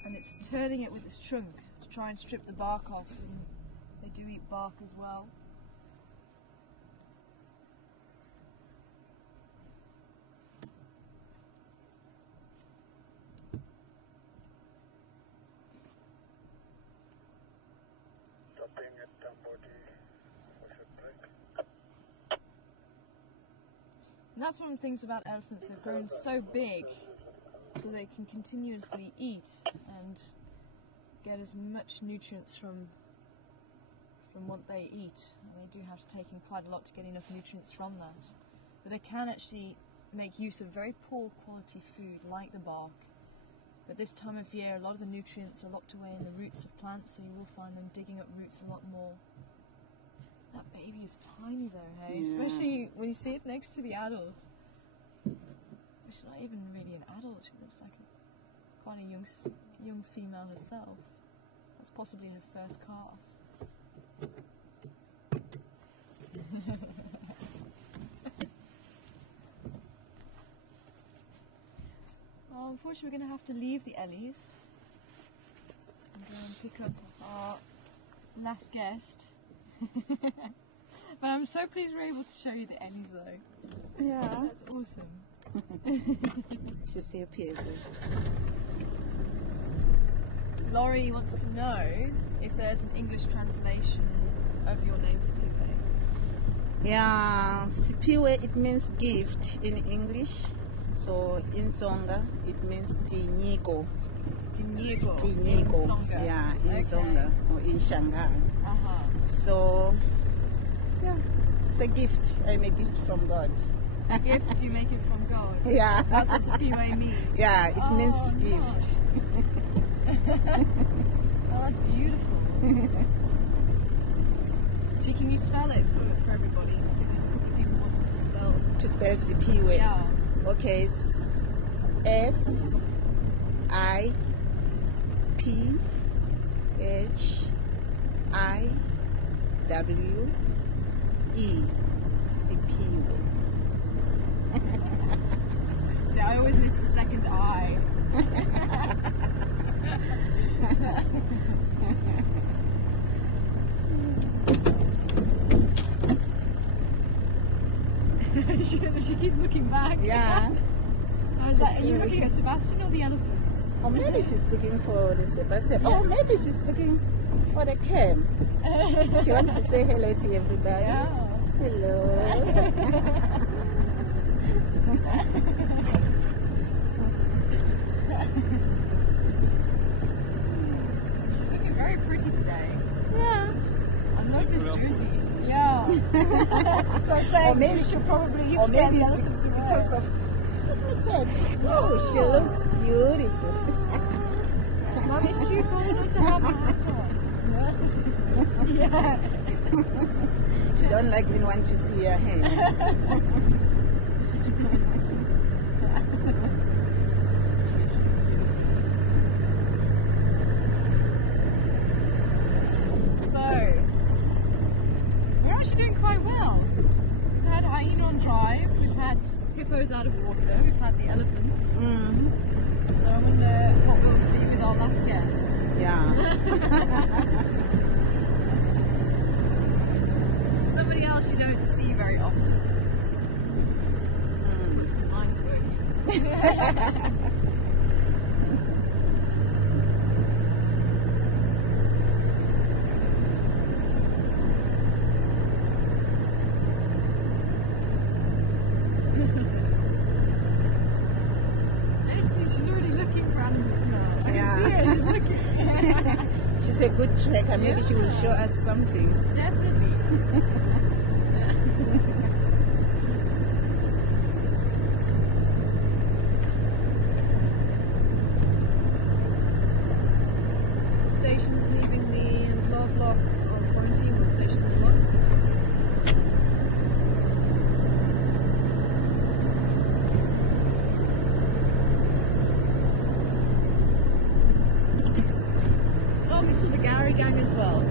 And it's turning it with its trunk to try and strip the bark off. And they do eat bark as well. And that's one of the things about elephants, they've grown so big so they can continuously eat and get as much nutrients from what they eat. And they do have to take in quite a lot to get enough nutrients from that. But they can actually make use of very poor quality food like the bark. But this time of year, a lot of the nutrients are locked away in the roots of plants, so you will find them digging up roots a lot more. That baby is tiny though, hey? Yeah. Especially when you see it next to the adult. She's not even really an adult, she looks like quite a young female herself. That's possibly her first calf. Well, unfortunately we're going to have to leave the Ellies and go and pick up our last guest. But I'm so pleased we're able to show you the Ellies though. Yeah. That's awesome. She's happy as well. Laurie wants to know if there's an English translation of your name, Sipiwe. Yeah, Sipiwe, it means gift in English. So in Tonga, it means Tinyiko. Tinyiko. Tinyiko. In Tonga. Yeah, in Tonga or in Shanghai. Uh-huh. So, yeah, it's a gift. I'm a gift from God. A gift, you make it from God. Yeah. That's what Sipiwe means. Yeah, it means gift. Nice. Oh, that's beautiful. So can you spell it for everybody? I think there's a couple of people wanting to spell. To spell Sipiwe. Yeah. Okay, S-I-P-H-I-W-E. Sipiwe. See, I always miss the second I. she keeps looking back. Yeah. I was like, are Just you really looking at Sebastian or the elephants? Or maybe she's looking for the Sebastian. Or maybe she's looking for the camp. She wants to say hello to everybody. Yeah. Hello. She's looking very pretty today. Yeah. I love this jersey. Yeah. So I was saying, Or maybe- she'll probably Or scare maybe the it's elephants away. because of Leopard. Oh, she looks beautiful. Mommy's too cold to have a hat on. Yeah. She don't like anyone to see her hair. So, we're actually doing quite well. We've had hyena on drive, we've had hippos out of water, we've had the elephants. So I wonder what we'll see with our last guest. Yeah. Somebody else you don't see very often. Some lines working. She's already looking for animals now. I Yeah. can see her, she's looking. She's a good tracker. Maybe she will show us something. Definitely. Station's leaving me and Lovelock on quarantine with station and lock. Oh, we saw the Gary gang as well.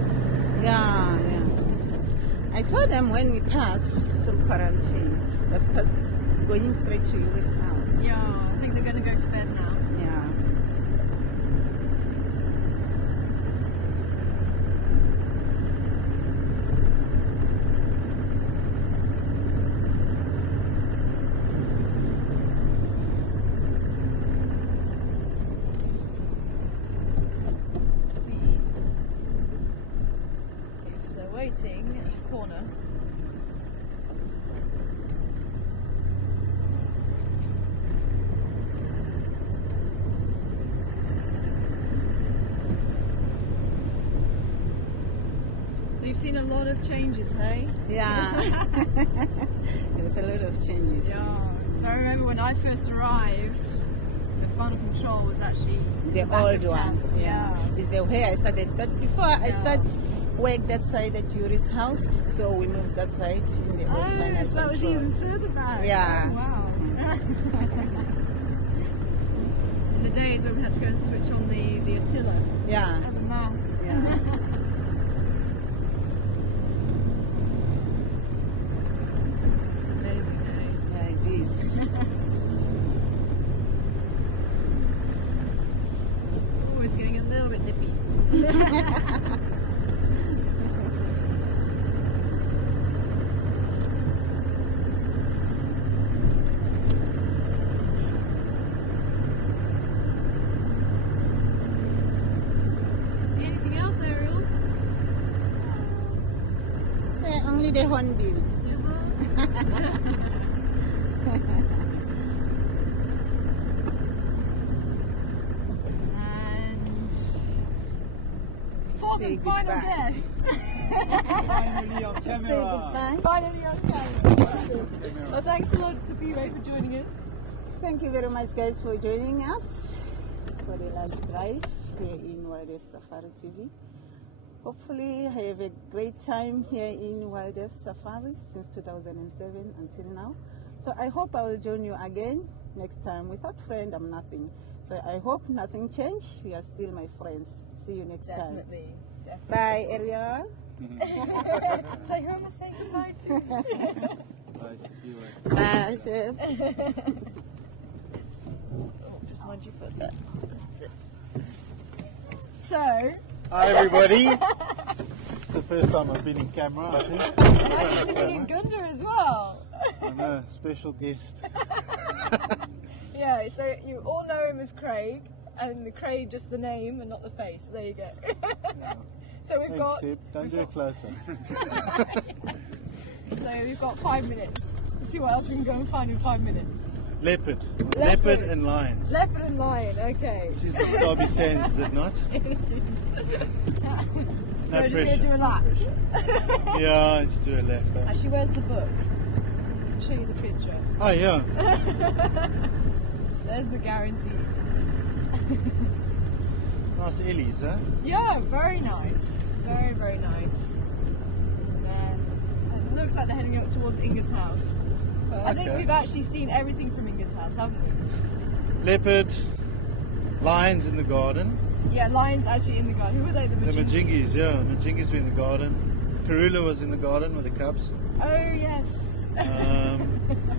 Yeah, yeah. I saw them when we passed through quarantine. Was going straight to Yuri's house. Yeah, I think they're going to go to bed now. Yeah. Let's see if they're waiting at the corner. So you've seen a lot of changes, hey? Yeah. There's a lot of changes. Yeah. So I remember when I first arrived, the final control was actually The back old of one. camp. Yeah. It's the way I started. But before I Yeah. start work that side at Yuri's house, so we moved that side in the old final Oh, so that was control. even further back. Yeah. Oh, wow. In the days when we had to go and switch on the Attila Yeah. at the mast. Yeah. It's amazing, eh? Yeah, it is. Always getting a little bit nippy. See anything else, Ariel? Say only the hornbill. And fourth Say and final goodbye. guest. Finally on Just say camera. goodbye. Finally on camera. Well, thanks a lot, Sophie, for joining us. Thank you very much, guys, for joining us for the last drive here in Wildlife Safari TV. Hopefully, I have a great time here in Wildlife Safari since 2007 until now. So I hope I will join you again next time. Without friend, I'm nothing. So I hope nothing changed. We are still my friends. See you next time. Definitely. Bye, Ariel. So who am I saying goodbye to? Bye, you were. Bye, Seb. Just mind your foot there. That's it. So, Hi everybody. It's the first time I've been in camera, I think. I'm actually sitting in Gunda as well. I'm a special guest. Yeah, so you all know him as Craig, and the Craig just the name and not the face. There you go. So we've Thanks, got. Seb. Don't do it closer. So we've got 5 minutes. Let's see what else we can go and find in 5 minutes. Leopard. Leopard. Leopard and lions. Leopard and lion, okay. This is the Sabi Sands, is it not? So No we're just going to do pressure. a lap. Yeah, let's do a lap. Actually, where's the book? I'll show you the picture. Oh, yeah. There's the guaranteed. Nice Ellies, huh? Yeah, very nice. Very, very nice. And then it looks like they're heading up towards Inga's house. I think Okay. we've actually seen everything from Inga's house, haven't we? Leopard, lions in the garden. Yeah, lions actually in the garden. Who were they? The The Majingis? Majingis, yeah. The Majingis were in the garden. Karula was in the garden with the cubs. Oh, yes.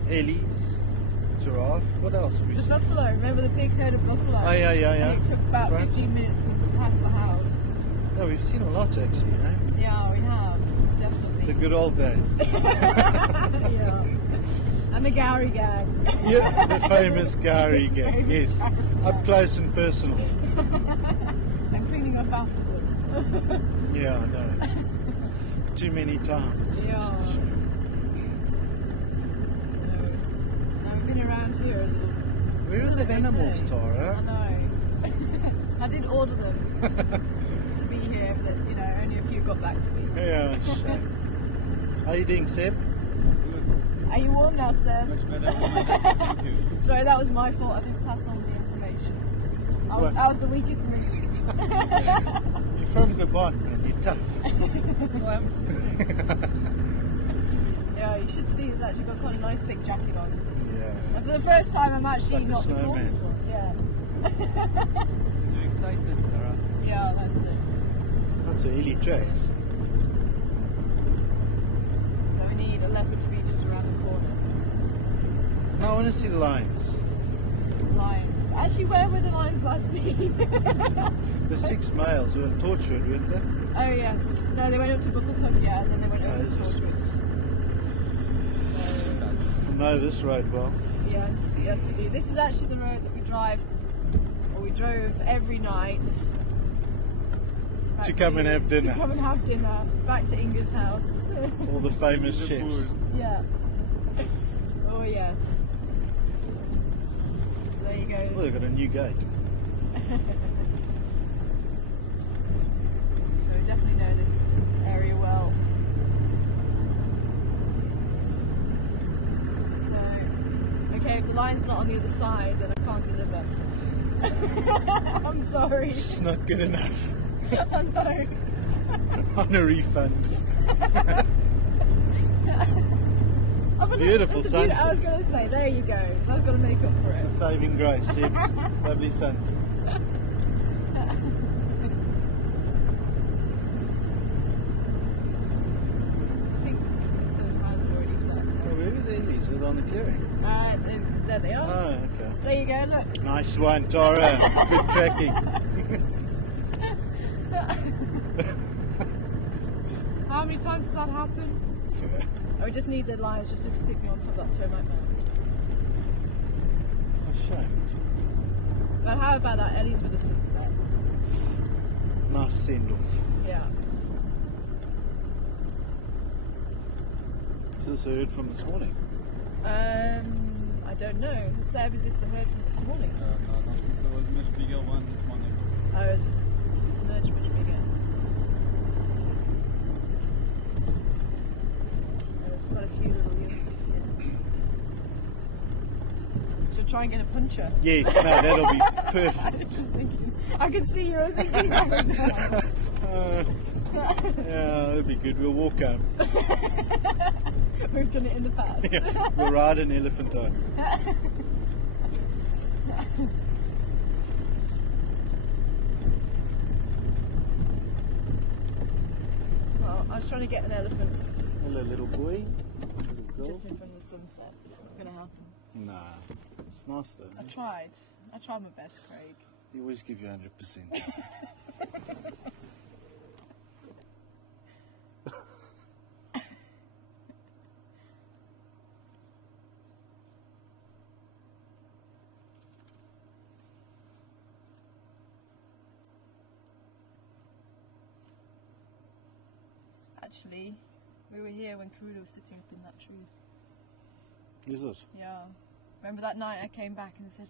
Ellies, giraffe. What else have we The seen? buffalo. Remember the big herd of buffalo? Oh, yeah, yeah, yeah. And it took about Front. 15 minutes for them to pass the house. Yeah, we've seen a lot actually, eh? Yeah, we have. Definitely. The good old days. Yeah. And the Gowrie gang. Yeah, the famous Gowrie gang, yes. Up close and personal. And cleaning up after them. Yeah, I know. Too many times. Yeah. So, now we've been around here a little. Where are little the bit animals, today. I Tara? know. I did order them to be here, but you know, only a few got back to me. Yeah, shame. How you doing, Seb? Are you warm now, sir? Much better, thank you. Sorry, that was my fault. I didn't pass on the information. I was the weakest link. You're from Gabon, man. You're tough. That's why I'm Yeah, you should see he's actually got quite a nice thick jacket on. Yeah. And for the first time I'm actually Like a not the snowman. coldest one. Yeah. You're excited, Tara. Yeah, that's it. That's a hilly tracks. So we need a leopard to be just around the corner. No, I want to see the lions. Lions. Actually, where were the lions last seen? The 6 males were in Torchwood, weren't they? Oh yes. No, they went up to Buffelshoek, yeah, and then they went Oh, over this to was Torchwood. So, I know this road well. yes, yes we do. This is actually the road that we drive, or we drove every night. back To come and have dinner. To come and have dinner. Back to Inga's house. All the famous chefs. Yeah. Oh yes. There you go. Well, they've got a new gate. So we definitely know this area well. So, okay, if the line's not on the other side, then I can't deliver. I'm sorry. It's not good enough. I know. On a refund. Oh, but Beautiful that's a beaut- I sunset. was going to say, there you go. I've got to make up for it. It's a saving grace. Seb. Lovely sunset. I think some has already set. Oh, where are the Ellies? Were they on the clearing? There they are. Oh, okay. There you go, look. Nice one, Tara. Good tracking. How many times does that happen? I would just need the lions just to stick me on top of that termite mound. Oh, shame. But how about that Ellie's with the sunset? Nice send off. Yeah. Is this a herd from this morning? I don't know. Seb, is this the herd from this morning? No, not since there was a much bigger one this morning. Oh, is it? Much bigger. There's quite a few little youngsters here. Should I try and get a puncher? Yes, no, that'll be I'm perfect. just thinking. I can see you're thinking that as well. Yeah, that'd be good. We'll walk home. We've done it in the past. Yeah, we'll ride an elephant home. Well, I was trying to get an elephant Hello, little boy. Little girl. just in front of the sunset. It's not going to happen. Nah, it's nice though. I tried. I tried my best, Craig. You always give you 100%. Actually, We were here when Karula was sitting up in that tree. Is it? Yeah. Remember that night I came back and said,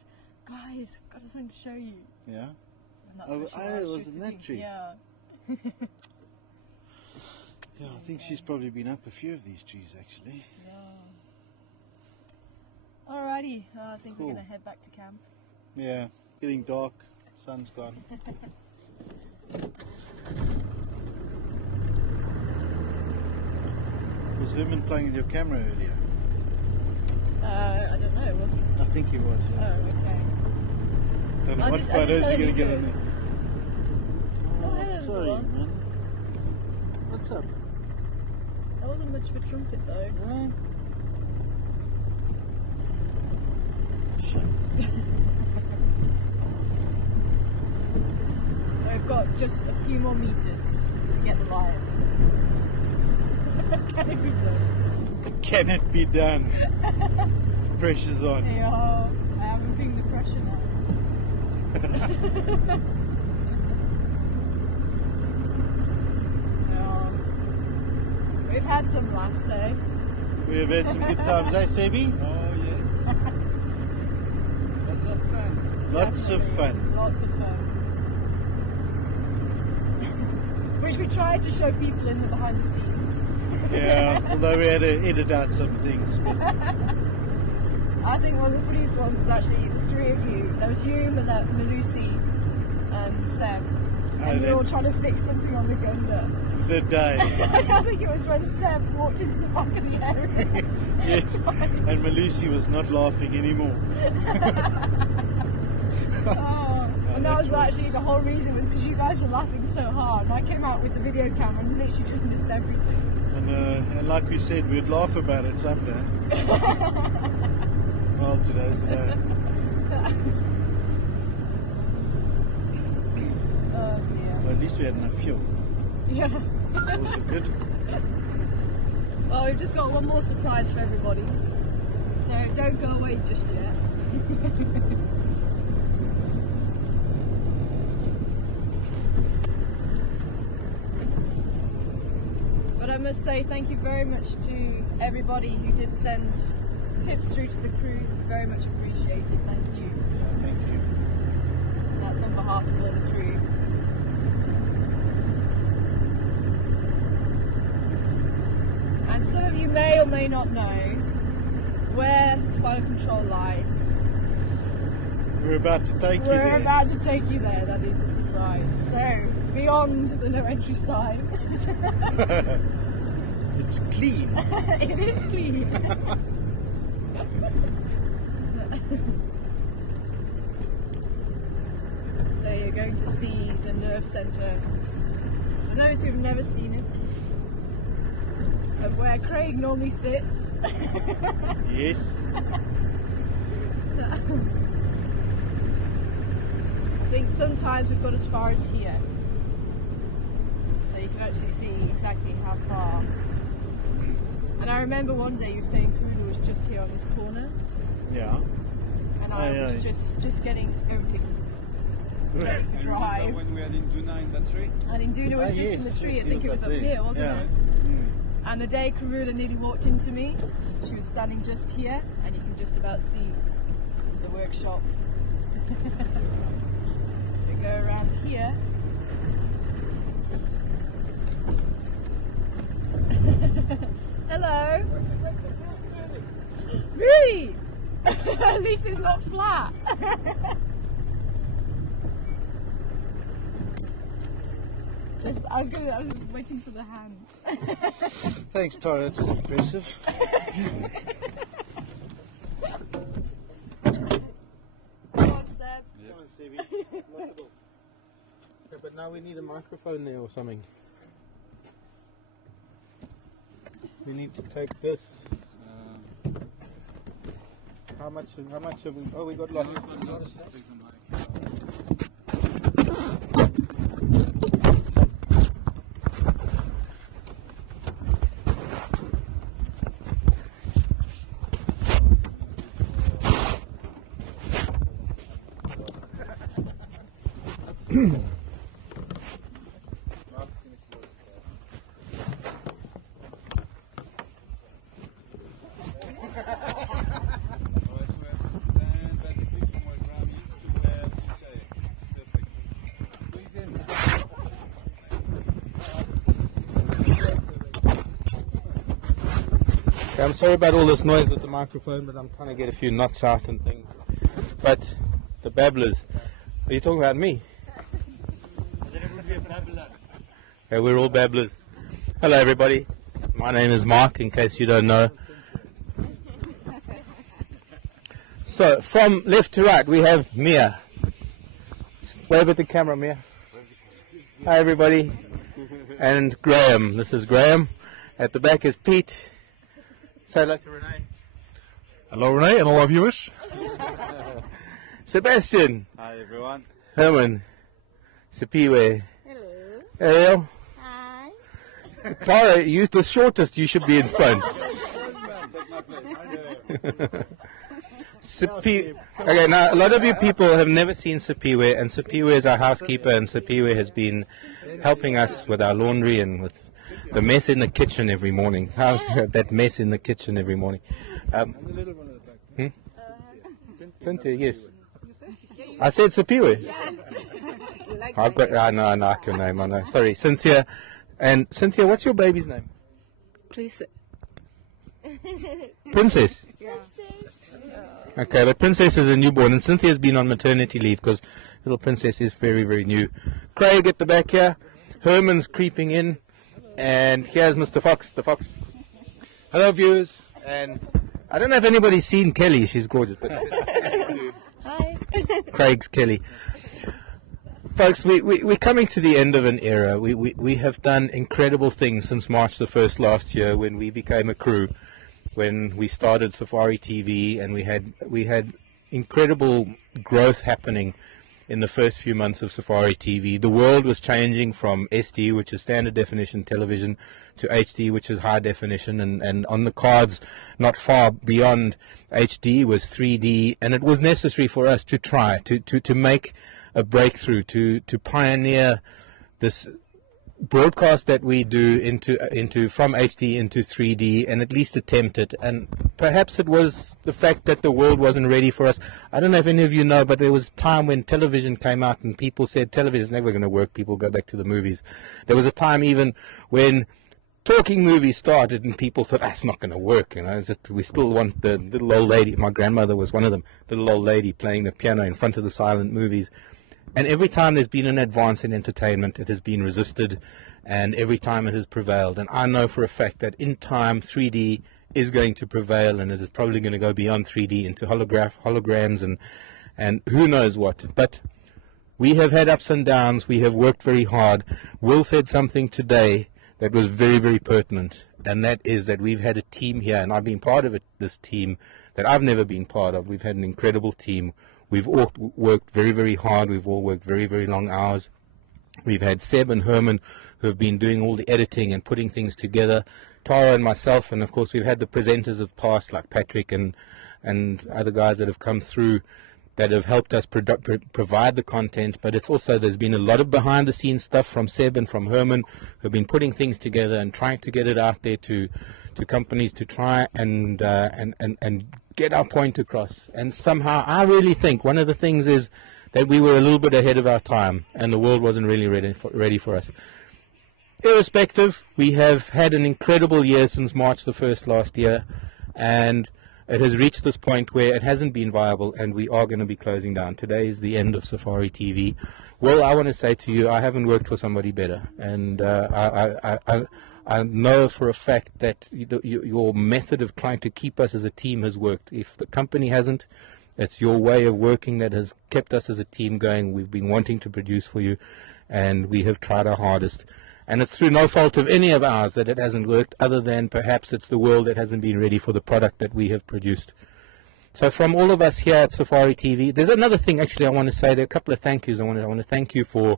guys, I've got something to show you. Yeah. And that's Oh, where she it was She in that sitting. tree. Yeah. Yeah, I think she's probably been up a few of these trees actually. Yeah. Alrighty, I think Cool. we're going to head back to camp. Yeah, getting dark, sun's gone. Was Herman playing with your camera earlier? I don't know, was it? I think he was. Oh, Yeah. okay. Don't know I what did photos tell you're him going to he get on could. there. Oh, Oh, hello, sorry, everyone. man. What's up? That wasn't much of a trumpet though. Huh? Shame. So we've got just a few more meters to get the lion. Can it be done? Can it be done? Pressure's on. Yeah, I am feeling the pressure now. Yeah. We've had some laughs, eh? We have had some good times, eh, Sebi? Oh, yes. Lots of fun. Lots of fun. Lots of fun. Which we tried to show people in the behind the scenes. Yeah, although we had to edit out some things. I think one of the funniest ones was actually the three of you. There was you, Malusi, and Seb. And we were all trying to fix something on the Gunda. The day. I think it was when Seb walked into the back of the area. Yes, and Malusi was not laughing anymore. And that was actually the whole reason, was because you guys were laughing so hard. And I came out with the video camera and literally just missed everything. And like we said, we'd laugh about it someday. Well, today's the day. Oh dear. Well, at least we had enough fuel. Yeah. It's also good. Well, we've just got one more surprise for everybody. So don't go away just yet. But I must say thank you very much to everybody who did send tips through to the crew. Very much appreciated. Thank you. Yeah, thank you. And that's on behalf of all the crew. And some of you may or may not know where Final Control lies. We're about to take you We're there. about to take you there, that is a surprise. So, beyond the no entry sign. It's clean. It is clean. So you're going to see the nerve centre. For those who've never seen it, of where Craig normally sits. Yes. I think sometimes we've got as far as here. So you can actually see exactly how far. And I remember one day you were saying Karula was just here on this corner. Yeah. And I was just getting everything ready to drive. When we had in Duna in that tree? And Induna was just in the tree. I think it was up here, wasn't it? And the day Karula nearly walked into me, she was standing just here, and you can just about see the workshop. We go around here. Hello. Really? At least it's not flat. I was waiting for the hand. Thanks, Tara. That was impressive. Come on, Seb. Come on, Sebi. Yeah, but now we need a microphone there or something. We need to take this. How much have we? Oh, we got lots. Take the mic. I'm sorry about all this noise with the microphone, but I'm trying to get a few knots out and things. But the babblers, are you talking about me? Yeah, we're all babblers. Hello everybody, my name is Mark, in case you don't know. So from left to right we have Mia. Wave at the camera, Mia. Hi everybody. And Graham, this is Graham. At the back is Pete. Say hello to Renee. Hello, Renee, and all our viewers. Sebastian. Hi, everyone. Herman. Sipiwe. Hello. Ariel. Hi. Tara, you're the shortest, you should be in front. Okay, now a lot of you people have never seen Sipiwe, and Sipiwe is our housekeeper, and Sipiwe has been helping us with our laundry and with the mess in the kitchen every morning. How that mess in the kitchen every morning. Cynthia, yes. I said Sipiwe. I've got, no, I like your name, I know. Sorry, Cynthia. And Cynthia, what's your baby's name? Please. Princess? Yeah. Okay, but Princess is a newborn, and Cynthia's been on maternity leave because little Princess is very, very new. Craig at the back here. Herman's creeping in. And here's Mr. Fox, the Fox. Hello, viewers. And I don't know if anybody's seen Kelly. She's gorgeous. But Hi. Craig's Kelly. Folks, we're coming to the end of an era. We have done incredible things since March the 1st last year when we became a crew, when we started Safari TV, and we had incredible growth happening in the first few months of Safari TV. The world was changing from SD, which is standard definition television, to HD, which is high definition, and on the cards not far beyond HD was 3D, and it was necessary for us to try to make a breakthrough, to pioneer this broadcast that we do into from HD into 3D, and at least attempt it. And perhaps it was the fact that the world wasn't ready for us. I don't know if any of you know, but there was a time when television came out and people said television is never going to work, people go back to the movies. There was a time even when talking movies started and people thought, it's not going to work, it's just, we still want the little old lady. My grandmother was one of them, little old lady playing the piano in front of the silent movies. And every time there's been an advance in entertainment, it has been resisted, and every time it has prevailed. And I know for a fact that in time 3D is going to prevail, and it is probably going to go beyond 3D into holograms and who knows what. But we have had ups and downs. We have worked very hard. Will said something today that was very, very pertinent, and that is that we've had a team here, and I've been part of it, this team that I've never been part of. We've had an incredible team. We've all worked very, very hard. We've all worked very, very long hours. We've had Seb and Herman who have been doing all the editing and putting things together, Tara and myself, and of course we've had the presenters of past like Patrick and other guys that have come through that have helped us provide the content. But it's also, there's been a lot of behind the scenes stuff from Seb and from Herman who have been putting things together and trying to get it out there to companies to try and get our point across. And somehow I really think one of the things is that we were a little bit ahead of our time and the world wasn't really ready for us. Irrespective, we have had an incredible year since March the 1st last year, and it has reached this point where it hasn't been viable and we are going to be closing down. Today is the end of Safari TV. Well, I want to say to you, I haven't worked for somebody better, and I know for a fact that your method of trying to keep us as a team has worked. If the company hasn't, it's your way of working that has kept us as a team going. We've been wanting to produce for you, and we have tried our hardest. And it's through no fault of any of ours that it hasn't worked, other than perhaps it's the world that hasn't been ready for the product that we have produced. So from all of us here at Safari TV, there's another thing actually I want to say. There are a couple of thank yous. I want to thank you for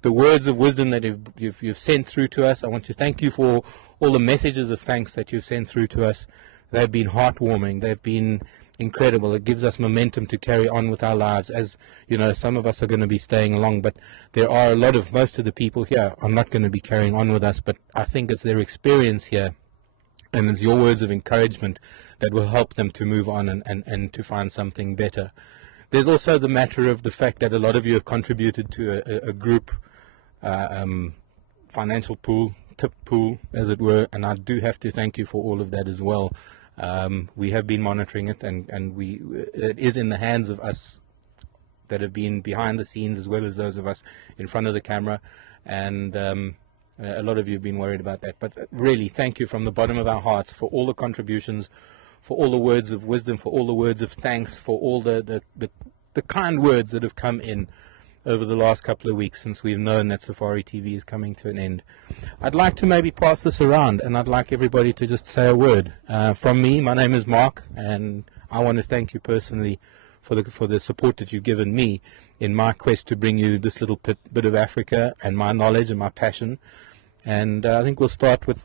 the words of wisdom that you've sent through to us. I want to thank you for all the messages of thanks that you've sent through to us. They've been heartwarming. They've been incredible. It gives us momentum to carry on with our lives. As you know, some of us are going to be staying along, but there are most of the people here are not going to be carrying on with us. But I think it's their experience here, and it's your words of encouragement that will help them to move on and to find something better. There's also the matter of the fact that a lot of you have contributed to a group financial pool tip pool, as it were, and I do have to thank you for all of that as well. We have been monitoring it, and it is in the hands of us that have been behind the scenes as well as those of us in front of the camera, and a lot of you have been worried about that. But really, thank you from the bottom of our hearts for all the contributions, for all the words of wisdom, for all the words of thanks, for all the kind words that have come in over the last couple of weeks since we've known that Safari TV is coming to an end. I'd like to maybe pass this around, and I'd like everybody to just say a word. From me, my name is Mark, and I want to thank you personally for the support that you've given me in my quest to bring you this little bit of Africa and my knowledge and my passion. And I think we'll start with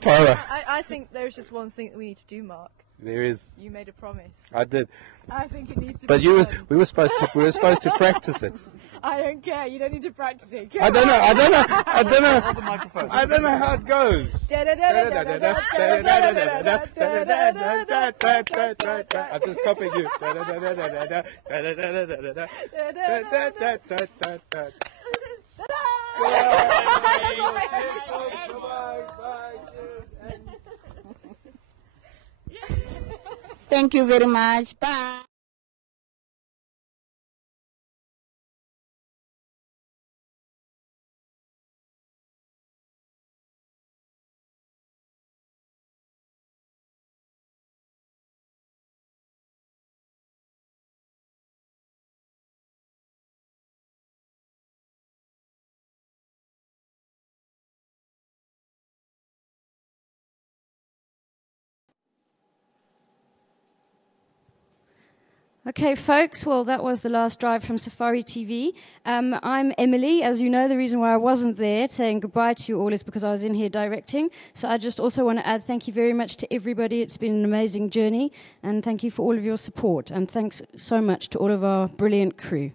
Tara. I think there's just one thing that we need to do, Mark. There is. You made a promise. I did. I think it needs to But be we done. were supposed to practice it. I don't care. You don't need to practice it. I don't know how it goes. I'm just copying you. Thank you very much. Bye. Okay, folks, well, that was the last drive from Safari TV. I'm Emily. As you know, the reason why I wasn't there saying goodbye to you all is because I was in here directing. So I just also want to add thank you very much to everybody. It's been an amazing journey, and thank you for all of your support. And thanks so much to all of our brilliant crew.